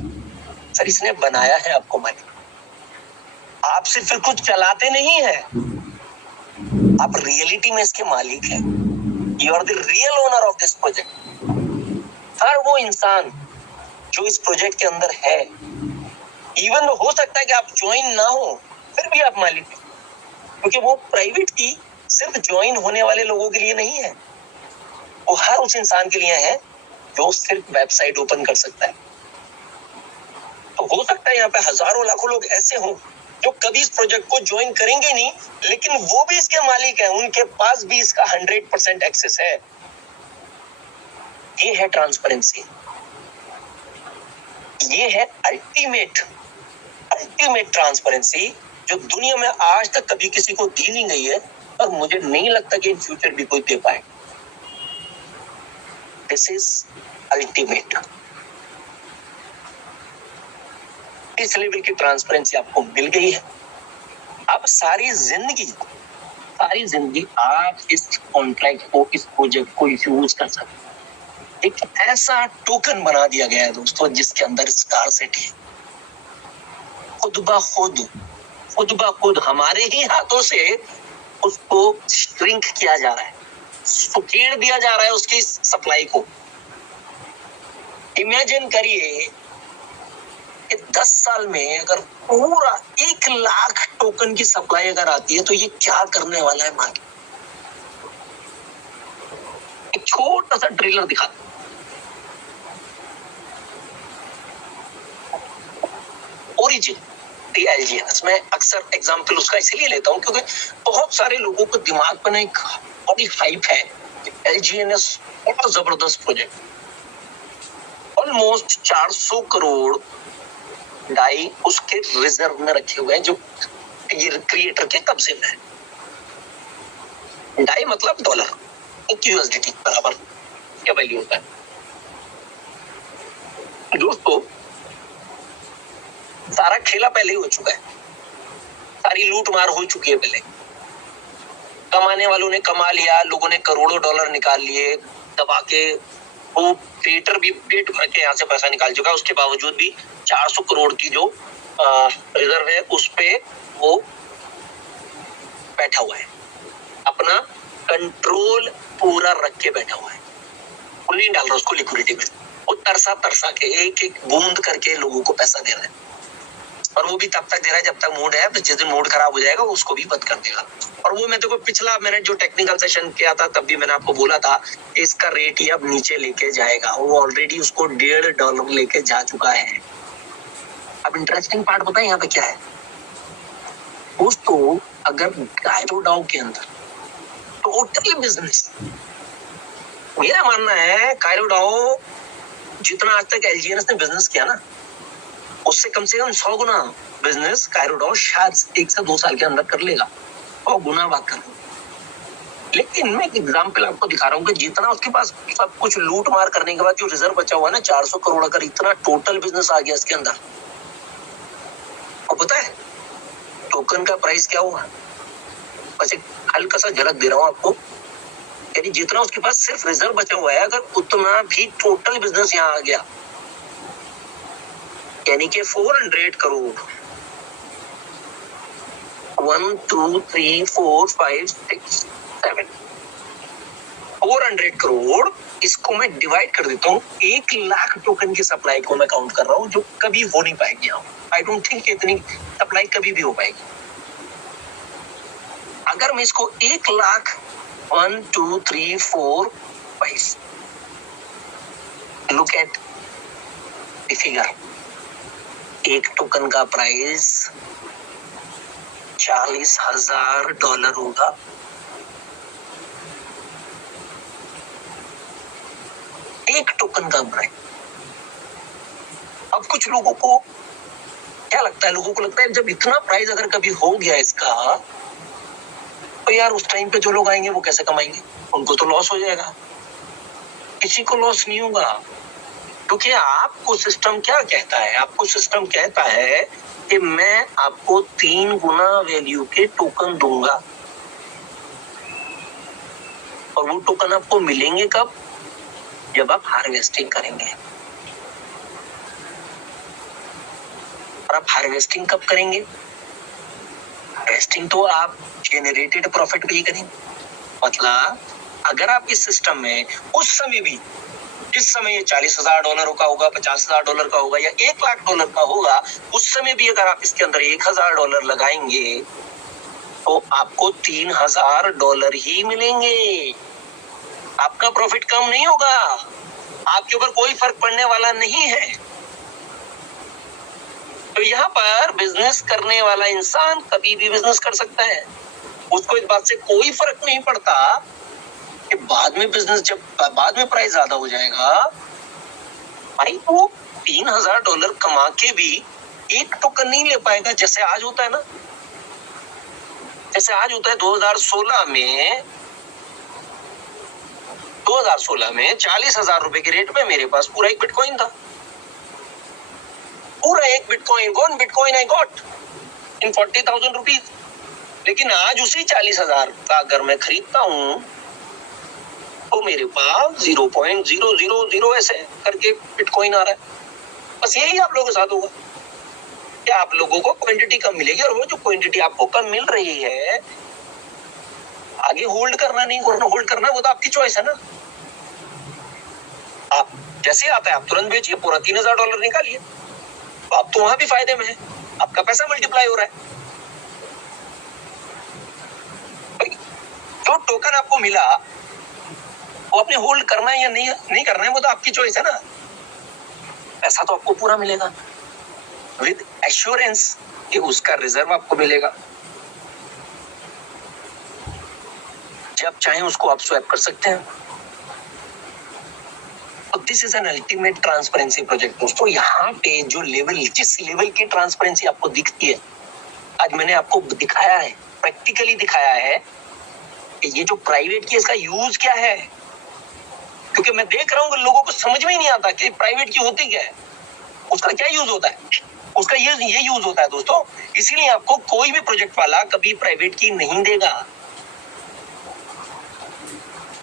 सर इसने बनाया है आपको मालिक, आप सिर्फ कुछ चलाते नहीं है, आप रियलिटी में इसके मालिक हैं। You are the real owner of this project. हर वो इंसान जो इस प्रोजेक्ट के अंदर है, इवन हो सकता है कि आप ज्वाइन ना हो, फिर भी आप मालिक हैं, क्योंकि वो प्राइवेट की सिर्फ ज्वाइन होने वाले लोगों के लिए नहीं है, वो हर उस इंसान के लिए है जो सिर्फ वेबसाइट ओपन कर सकता है। तो हो सकता है यहाँ पे हजारों लाखों लोग ऐसे हों जो कभी इस प्रोजेक्ट को ज्वाइन करेंगे नहीं, लेकिन वो भी इसके मालिक हैं, उनके पास भी इसका 100% एक्सेस है। ये है ट्रांसपेरेंसी, ये है अल्टीमेट ट्रांसपेरेंसी, जो दुनिया में आज तक कभी किसी को दी नहीं गई है, और मुझे नहीं लगता कि इन फ्यूचर भी कोई दे पाए। This is ultimate. इस लेवल की ट्रांसपेरेंसी आपको मिल गई है। अब सारी जिंदगी आप इस कॉन्ट्रैक्ट को, इस प्रोजेक्ट को यूज कर सकते हैं। एक ऐसा टोकन बना दिया गया है दोस्तों जिसके अंदर स्कार्सिटी खुद ब खुद हमारे ही हाथों से उसको श्रिंक किया जा रहा है, सुकेड़ दिया जा रहा है उसकी सप्लाई को। इमेजिन करिए कि 10 साल में अगर पूरा 1 लाख टोकन की सप्लाई अगर आती है तो ये क्या करने वाला है मार्केट। एक छोटा सा ट्रेलर दिखा, ओरिजिन LGNS। मैं अक्सर एग्जांपल उसका इसलिए लेता हूं क्योंकि बहुत सारे लोगों को दिमाग में एक बड़ी हाइप है LGNS बहुत जबरदस्त प्रोजेक्ट, ऑलमोस्ट 400 करोड़ डाई उसके रिजर्व में रखे हुए हैं जो ये क्रिएटर के कब्जे में है। डाई मतलब डॉलर, USDT बराबर क्या वैल्यू होता है दोस्तों। सारा खेला पहले ही हो चुका है, सारी लूट मार हो चुकी है पहले। कमाने वालों ने कमा लिया, लोगों ने करोड़ों डॉलर निकाल लिए दबा के, वो क्रिएटर भी पेट भर के यहाँ से पैसा निकाल चुका है। उसके बावजूद भी 400 करोड़ की जो रिजर्व है उस पे वो बैठा हुआ है, अपना कंट्रोल पूरा रख के बैठा हुआ है। वो नहीं डाल रहा उसको लिक्विडिटी में, वो तरसा के एक एक बूंद करके लोगों को पैसा दे रहा है। और वो भी तब तक दे रहा है जब तक मूड है, जिस दिन मूड खराब हो जाएगा उसको भी बंद कर देगा। और वो मैं देखो पिछला मैंने जो टेक्निकल सेशन किया था तब भी मैंने आपको बोला था इसका रेट ही अब नीचे लेके जाएगा। वो ऑलरेडी उसको $1.5 लेके जा चुका है। अब इंटरेस्टिंग पार्ट बताएं यहाँ पे क्या है दोस्तों। अगर कायरोडाओ के अंदर टोटल बिजनेस, मेरा मानना है कायरोडाओ जितना आज तक LGNS ने बिजनेस किया ना उससे कम से कम 100 गुना बिजनेस कायरोडाओ शायद 1 से 2 साल के अंदर कर लेगा। 100 गुना बात कर रहा हूं। लेकिन मैं एक एग्जाम्पल आपको दिखा रहा हूँ कि जितना उसके पास सब कुछ लूट मार करने के बाद जो रिजर्व बचा हुआ है ना 400 करोड़, अगर इतना टोटल बिजनेस आ गया इसके अंदर, और पता है टोकन का प्राइस क्या हुआ? बस एक हल्का सा झलक दे रहा हूँ आपको, यानी जितना उसके पास सिर्फ रिजर्व बचा हुआ है अगर उतना भी टोटल बिजनेस यहाँ आ गया, यानी कि 400 करोड़ 1 2 3 4 5 6 7 400 करोड़, इसको मैं डिवाइड कर देता हूँ 1 लाख टोकन की सप्लाई को मैं काउंट कर रहा हूँ जो कभी हो नहीं पाएगी। आई डोंट थिंक इतनी सप्लाई कभी भी हो पाएगी। अगर मैं इसको 1 lakh 1 2 3 4 5 look at the figure, एक टोकन का प्राइस $40,000 होगा। एक टोकन का प्राइस। अब कुछ लोगों को क्या लगता है, लोगों को लगता है जब इतना प्राइस अगर कभी हो गया इसका तो यार उस टाइम पे जो लोग आएंगे वो कैसे कमाएंगे, उनको तो लॉस हो जाएगा। किसी को लॉस नहीं होगा क्योंकि आपको सिस्टम क्या कहता है, आपको सिस्टम कहता है कि मैं आपको 3 गुना वैल्यू के टोकन दूंगा। और वो टोकन आपको मिलेंगे कब? जब आप हार्वेस्टिंग करेंगे। और आप हार्वेस्टिंग कब करेंगे? हार्वेस्टिंग तो आप जेनरेटेड प्रॉफिट पे ही करेंगे। मतलब अगर आप इस सिस्टम में उस समय भी, जिस समय ये $40,000 का होगा, $50,000 का होगा या $1 लाख का होगा, उस समय भी अगर आप इसके अंदर $1,000 लगाएंगे तो आपको $3,000 ही मिलेंगे। आपका प्रॉफिट कम नहीं होगा, आपके ऊपर कोई फर्क पड़ने वाला नहीं है। तो यहाँ पर बिजनेस करने वाला इंसान कभी भी बिजनेस कर सकता है, उसको इस बात से कोई फर्क नहीं पड़ता कि बाद में बिजनेस, जब बाद में प्राइस ज्यादा हो जाएगा, भाई वो $3,000 कमा के भी एक टोकन नहीं ले पाएगा। जैसे आज होता है ना, जैसे आज होता है 2016 में 40,000 रुपए के रेट में मेरे पास पूरा एक बिटकॉइन था, पूरा एक bitcoin, 1 bitcoin I got in 40,000 rupees. लेकिन आज उसी 40,000 का अगर मैं खरीदता हूं देखो मेरे पास 0.000 ऐसे करके बिटकॉइन आ रहा है। बस यही आप लोगों के साथ होगा कि आप लोगों को क्वांटिटी कम मिलेगी, और वो जो क्वांटिटी आपको कम मिल रही है, आगे होल्ड करना नहीं करना, होल्ड करना वो तो आपकी चॉइस है ना। आप जैसे आता है आप तुरंत बेचिए, पूरा $3000 निकालिए, तो आप तो वहां भी फायदे में है, आपका पैसा मल्टीप्लाई हो रहा है। जो टोकन आपको मिला वो अपने होल्ड करना है या नहीं करना है, वो तो आपकी चॉइस है ना। पैसा तो आपको पूरा मिलेगा विद एश्योरेंस कि उसका रिजर्व आपको मिलेगा, जब चाहे उसको आप स्वैप कर सकते हैं। This is an ultimate transparency project दोस्तों। यहाँ पे जो लेवल, जिस लेवल की ट्रांसपेरेंसी आपको दिखती है, आज मैंने आपको दिखाया है, प्रैक्टिकली दिखाया है कि ये जो प्राइवेट की, इसका यूज क्या है। क्योंकि मैं देख रहा हूँ कि लोगों को समझ में ही नहीं आता कि प्राइवेट की होती क्या है, उसका क्या यूज होता है। उसका ये यूज होता है दोस्तों, इसीलिए आपको कोई भी प्रोजेक्ट वाला कभी प्राइवेट की नहीं देगा।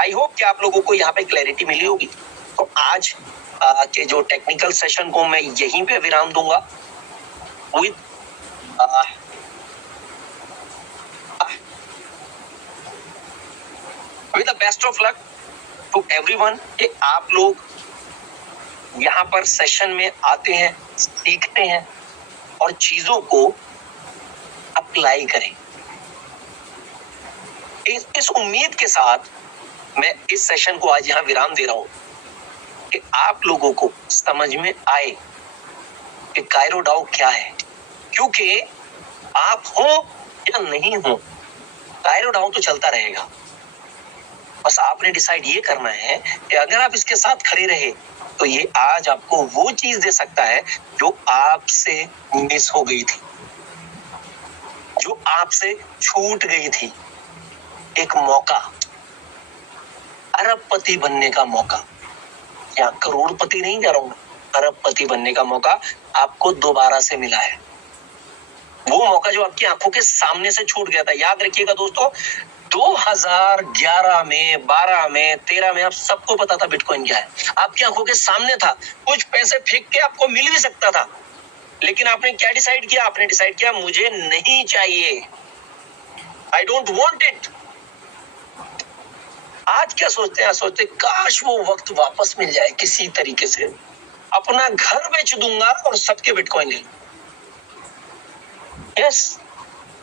आई होप कि आप लोगों को यहाँ पे क्लैरिटी मिली होगी। तो आज के जो टेक्निकल सेशन को मैं यहीं पे विराम दूंगा with the best of luck to everyone. कि आप लोग यहाँ पर सेशन में आते हैं, सीखते हैं और चीजों को अप्लाई करें। इस उम्मीद के साथ मैं इस सेशन को आज यहाँ विराम दे रहा हूं कि आप लोगों को समझ में आए कि कायरो डाओ क्या है। क्योंकि आप हो या नहीं हो, कायरो डाओ तो चलता रहेगा। बस आपने डिसाइड ये करना है कि अगर आप इसके साथ खड़े रहे तो ये आज आपको वो चीज दे सकता है जो आपसे मिस हो गई थी, जो आपसे छूट गई थी। एक मौका, अरबपति बनने का मौका, या करोड़पति नहीं कह रहा हूं, अरबपति बनने का मौका आपको दोबारा से मिला है। वो मौका जो आपकी आंखों के सामने से छूट गया था। याद रखिएगा दोस्तों, 2011 में, 12 में, 13 में आप सबको पता था बिटकॉइन क्या है, आपकी आंखों के सामने था। कुछ पैसे फेंक के आपको मिल भी सकता था, लेकिन आपने क्या डिसाइड किया? आपने डिसाइड किया मुझे नहीं चाहिए, आई डोंट वॉन्ट इट। आज क्या सोचते हैं? सोचते काश वो वक्त वापस मिल जाए, किसी तरीके से अपना घर बेच दूंगा और सबके बिटकॉइन ले लूं। Yes,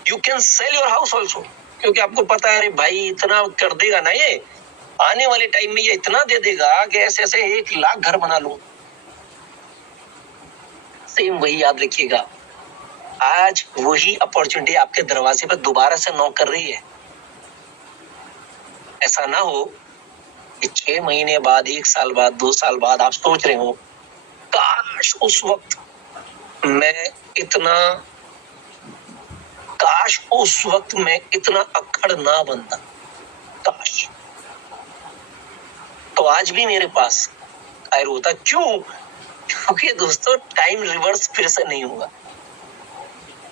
you can sell your house also, क्योंकि आपको पता है अरे भाई इतना कर देगा ना, ये आने वाले टाइम में ये इतना दे देगा कि ऐसे ऐसे 1 लाख घर बना लूं। सेम वही याद रखिएगा, आज वही अपॉर्चुनिटी आपके दरवाजे पर दोबारा से नॉक कर रही है। ऐसा ना हो कि 6 महीने बाद, 1 साल बाद, 2 साल बाद आप सोच रहे हो काश उस वक्त मैं इतना अक्खड़ ना बनता, काश। तो आज भी मेरे पास कायरो होता। क्यों? क्योंकि दोस्तों टाइम रिवर्स फिर से नहीं होगा।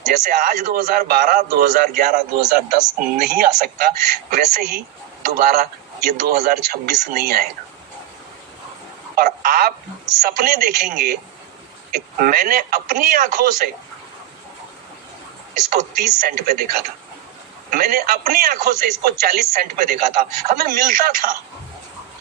जैसे आज 2012, 2011, 2010 नहीं आ सकता, वैसे ही दोबारा ये 2026 नहीं आएगा। और आप सपने देखेंगे, मैंने अपनी आंखों से इसको 30 सेंट पे देखा था, मैंने अपनी आंखों से इसको 40 सेंट पे देखा था। हमें मिलता था,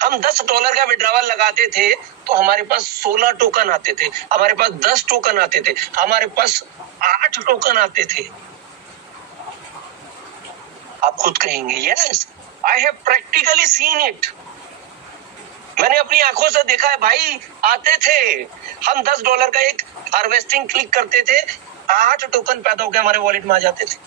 हम $10 का विड्रॉवल लगाते थे तो हमारे पास 16 टोकन आते थे, हमारे पास 10 टोकन आते थे, हमारे पास 8 टोकन आते थे। आप खुद कहेंगे yes, I have practically seen it. मैंने अपनी आंखों से देखा है भाई, आते थे। हम $10 का एक हार्वेस्टिंग क्लिक करते थे, 8 टोकन पैदा होकर हमारे वॉलेट में आ जाते थे।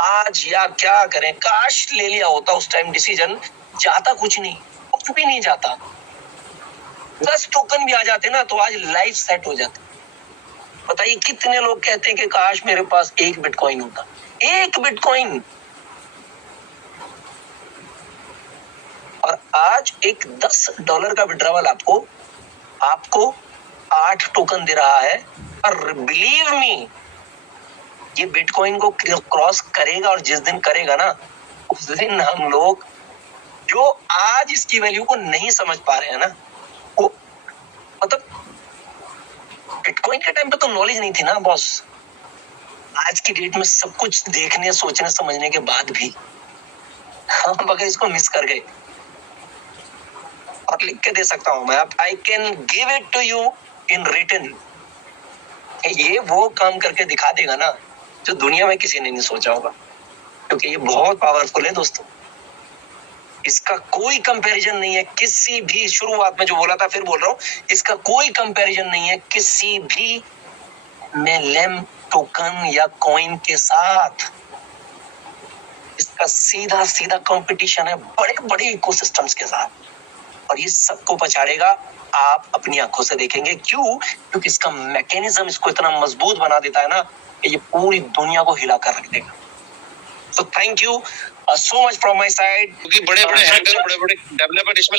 आज यार क्या करें, काश ले लिया होता उस टाइम डिसीजन, जाता कुछ नहीं, कुछ भी नहीं जाता। 10 टोकन भी आ जाते ना तो आज लाइफ सेट हो जाती। बताइए कितने लोग कहते हैं कि काश मेरे पास 1 बिटकॉइन होता, 1 बिटकॉइन। और आज एक $10 का विड्रॉवल आपको 8 टोकन दे रहा है। और बिलीव मी, ये बिटकॉइन को क्रॉस करेगा, और जिस दिन करेगा ना, उस दिन हम लोग जो आज इसकी वैल्यू को नहीं समझ पा रहे हैं ना, वो मतलब बिटकॉइन के टाइम पे तो नॉलेज नहीं थी ना बॉस। आज की डेट में सब कुछ देखने, सोचने, समझने के बाद भी हम अगर इसको मिस कर गए, और लिख के दे सकता हूं मैं, I can give it to you in written. ये वो काम करके दिखा देगा ना जो दुनिया में किसी ने नहीं सोचा होगा, क्योंकि ये बहुत पावरफुल है दोस्तों। इसका कोई कंपैरिजन नहीं है किसी भी, शुरुआत में जो बोला था फिर बोल रहा हूं, इसका कोई कंपैरिजन नहीं है किसी भी मेलेम टोकन या कॉइन के साथ। इसका सीधा सीधा कंपटीशन है बड़े बड़े इकोसिस्टम्स के साथ, और ये सबको पछाड़ेगा। आप अपनी आंखों से देखेंगे। क्यों? क्योंकि इसका मैकेनिज्म इसको इतना मजबूत बना देता है ना कि ये पूरी दुनिया को हिला कर रख देगा। So thank you so much from my side. क्योंकि बड़े बड़े हैकर, बड़े बड़े डेवलपर इसमें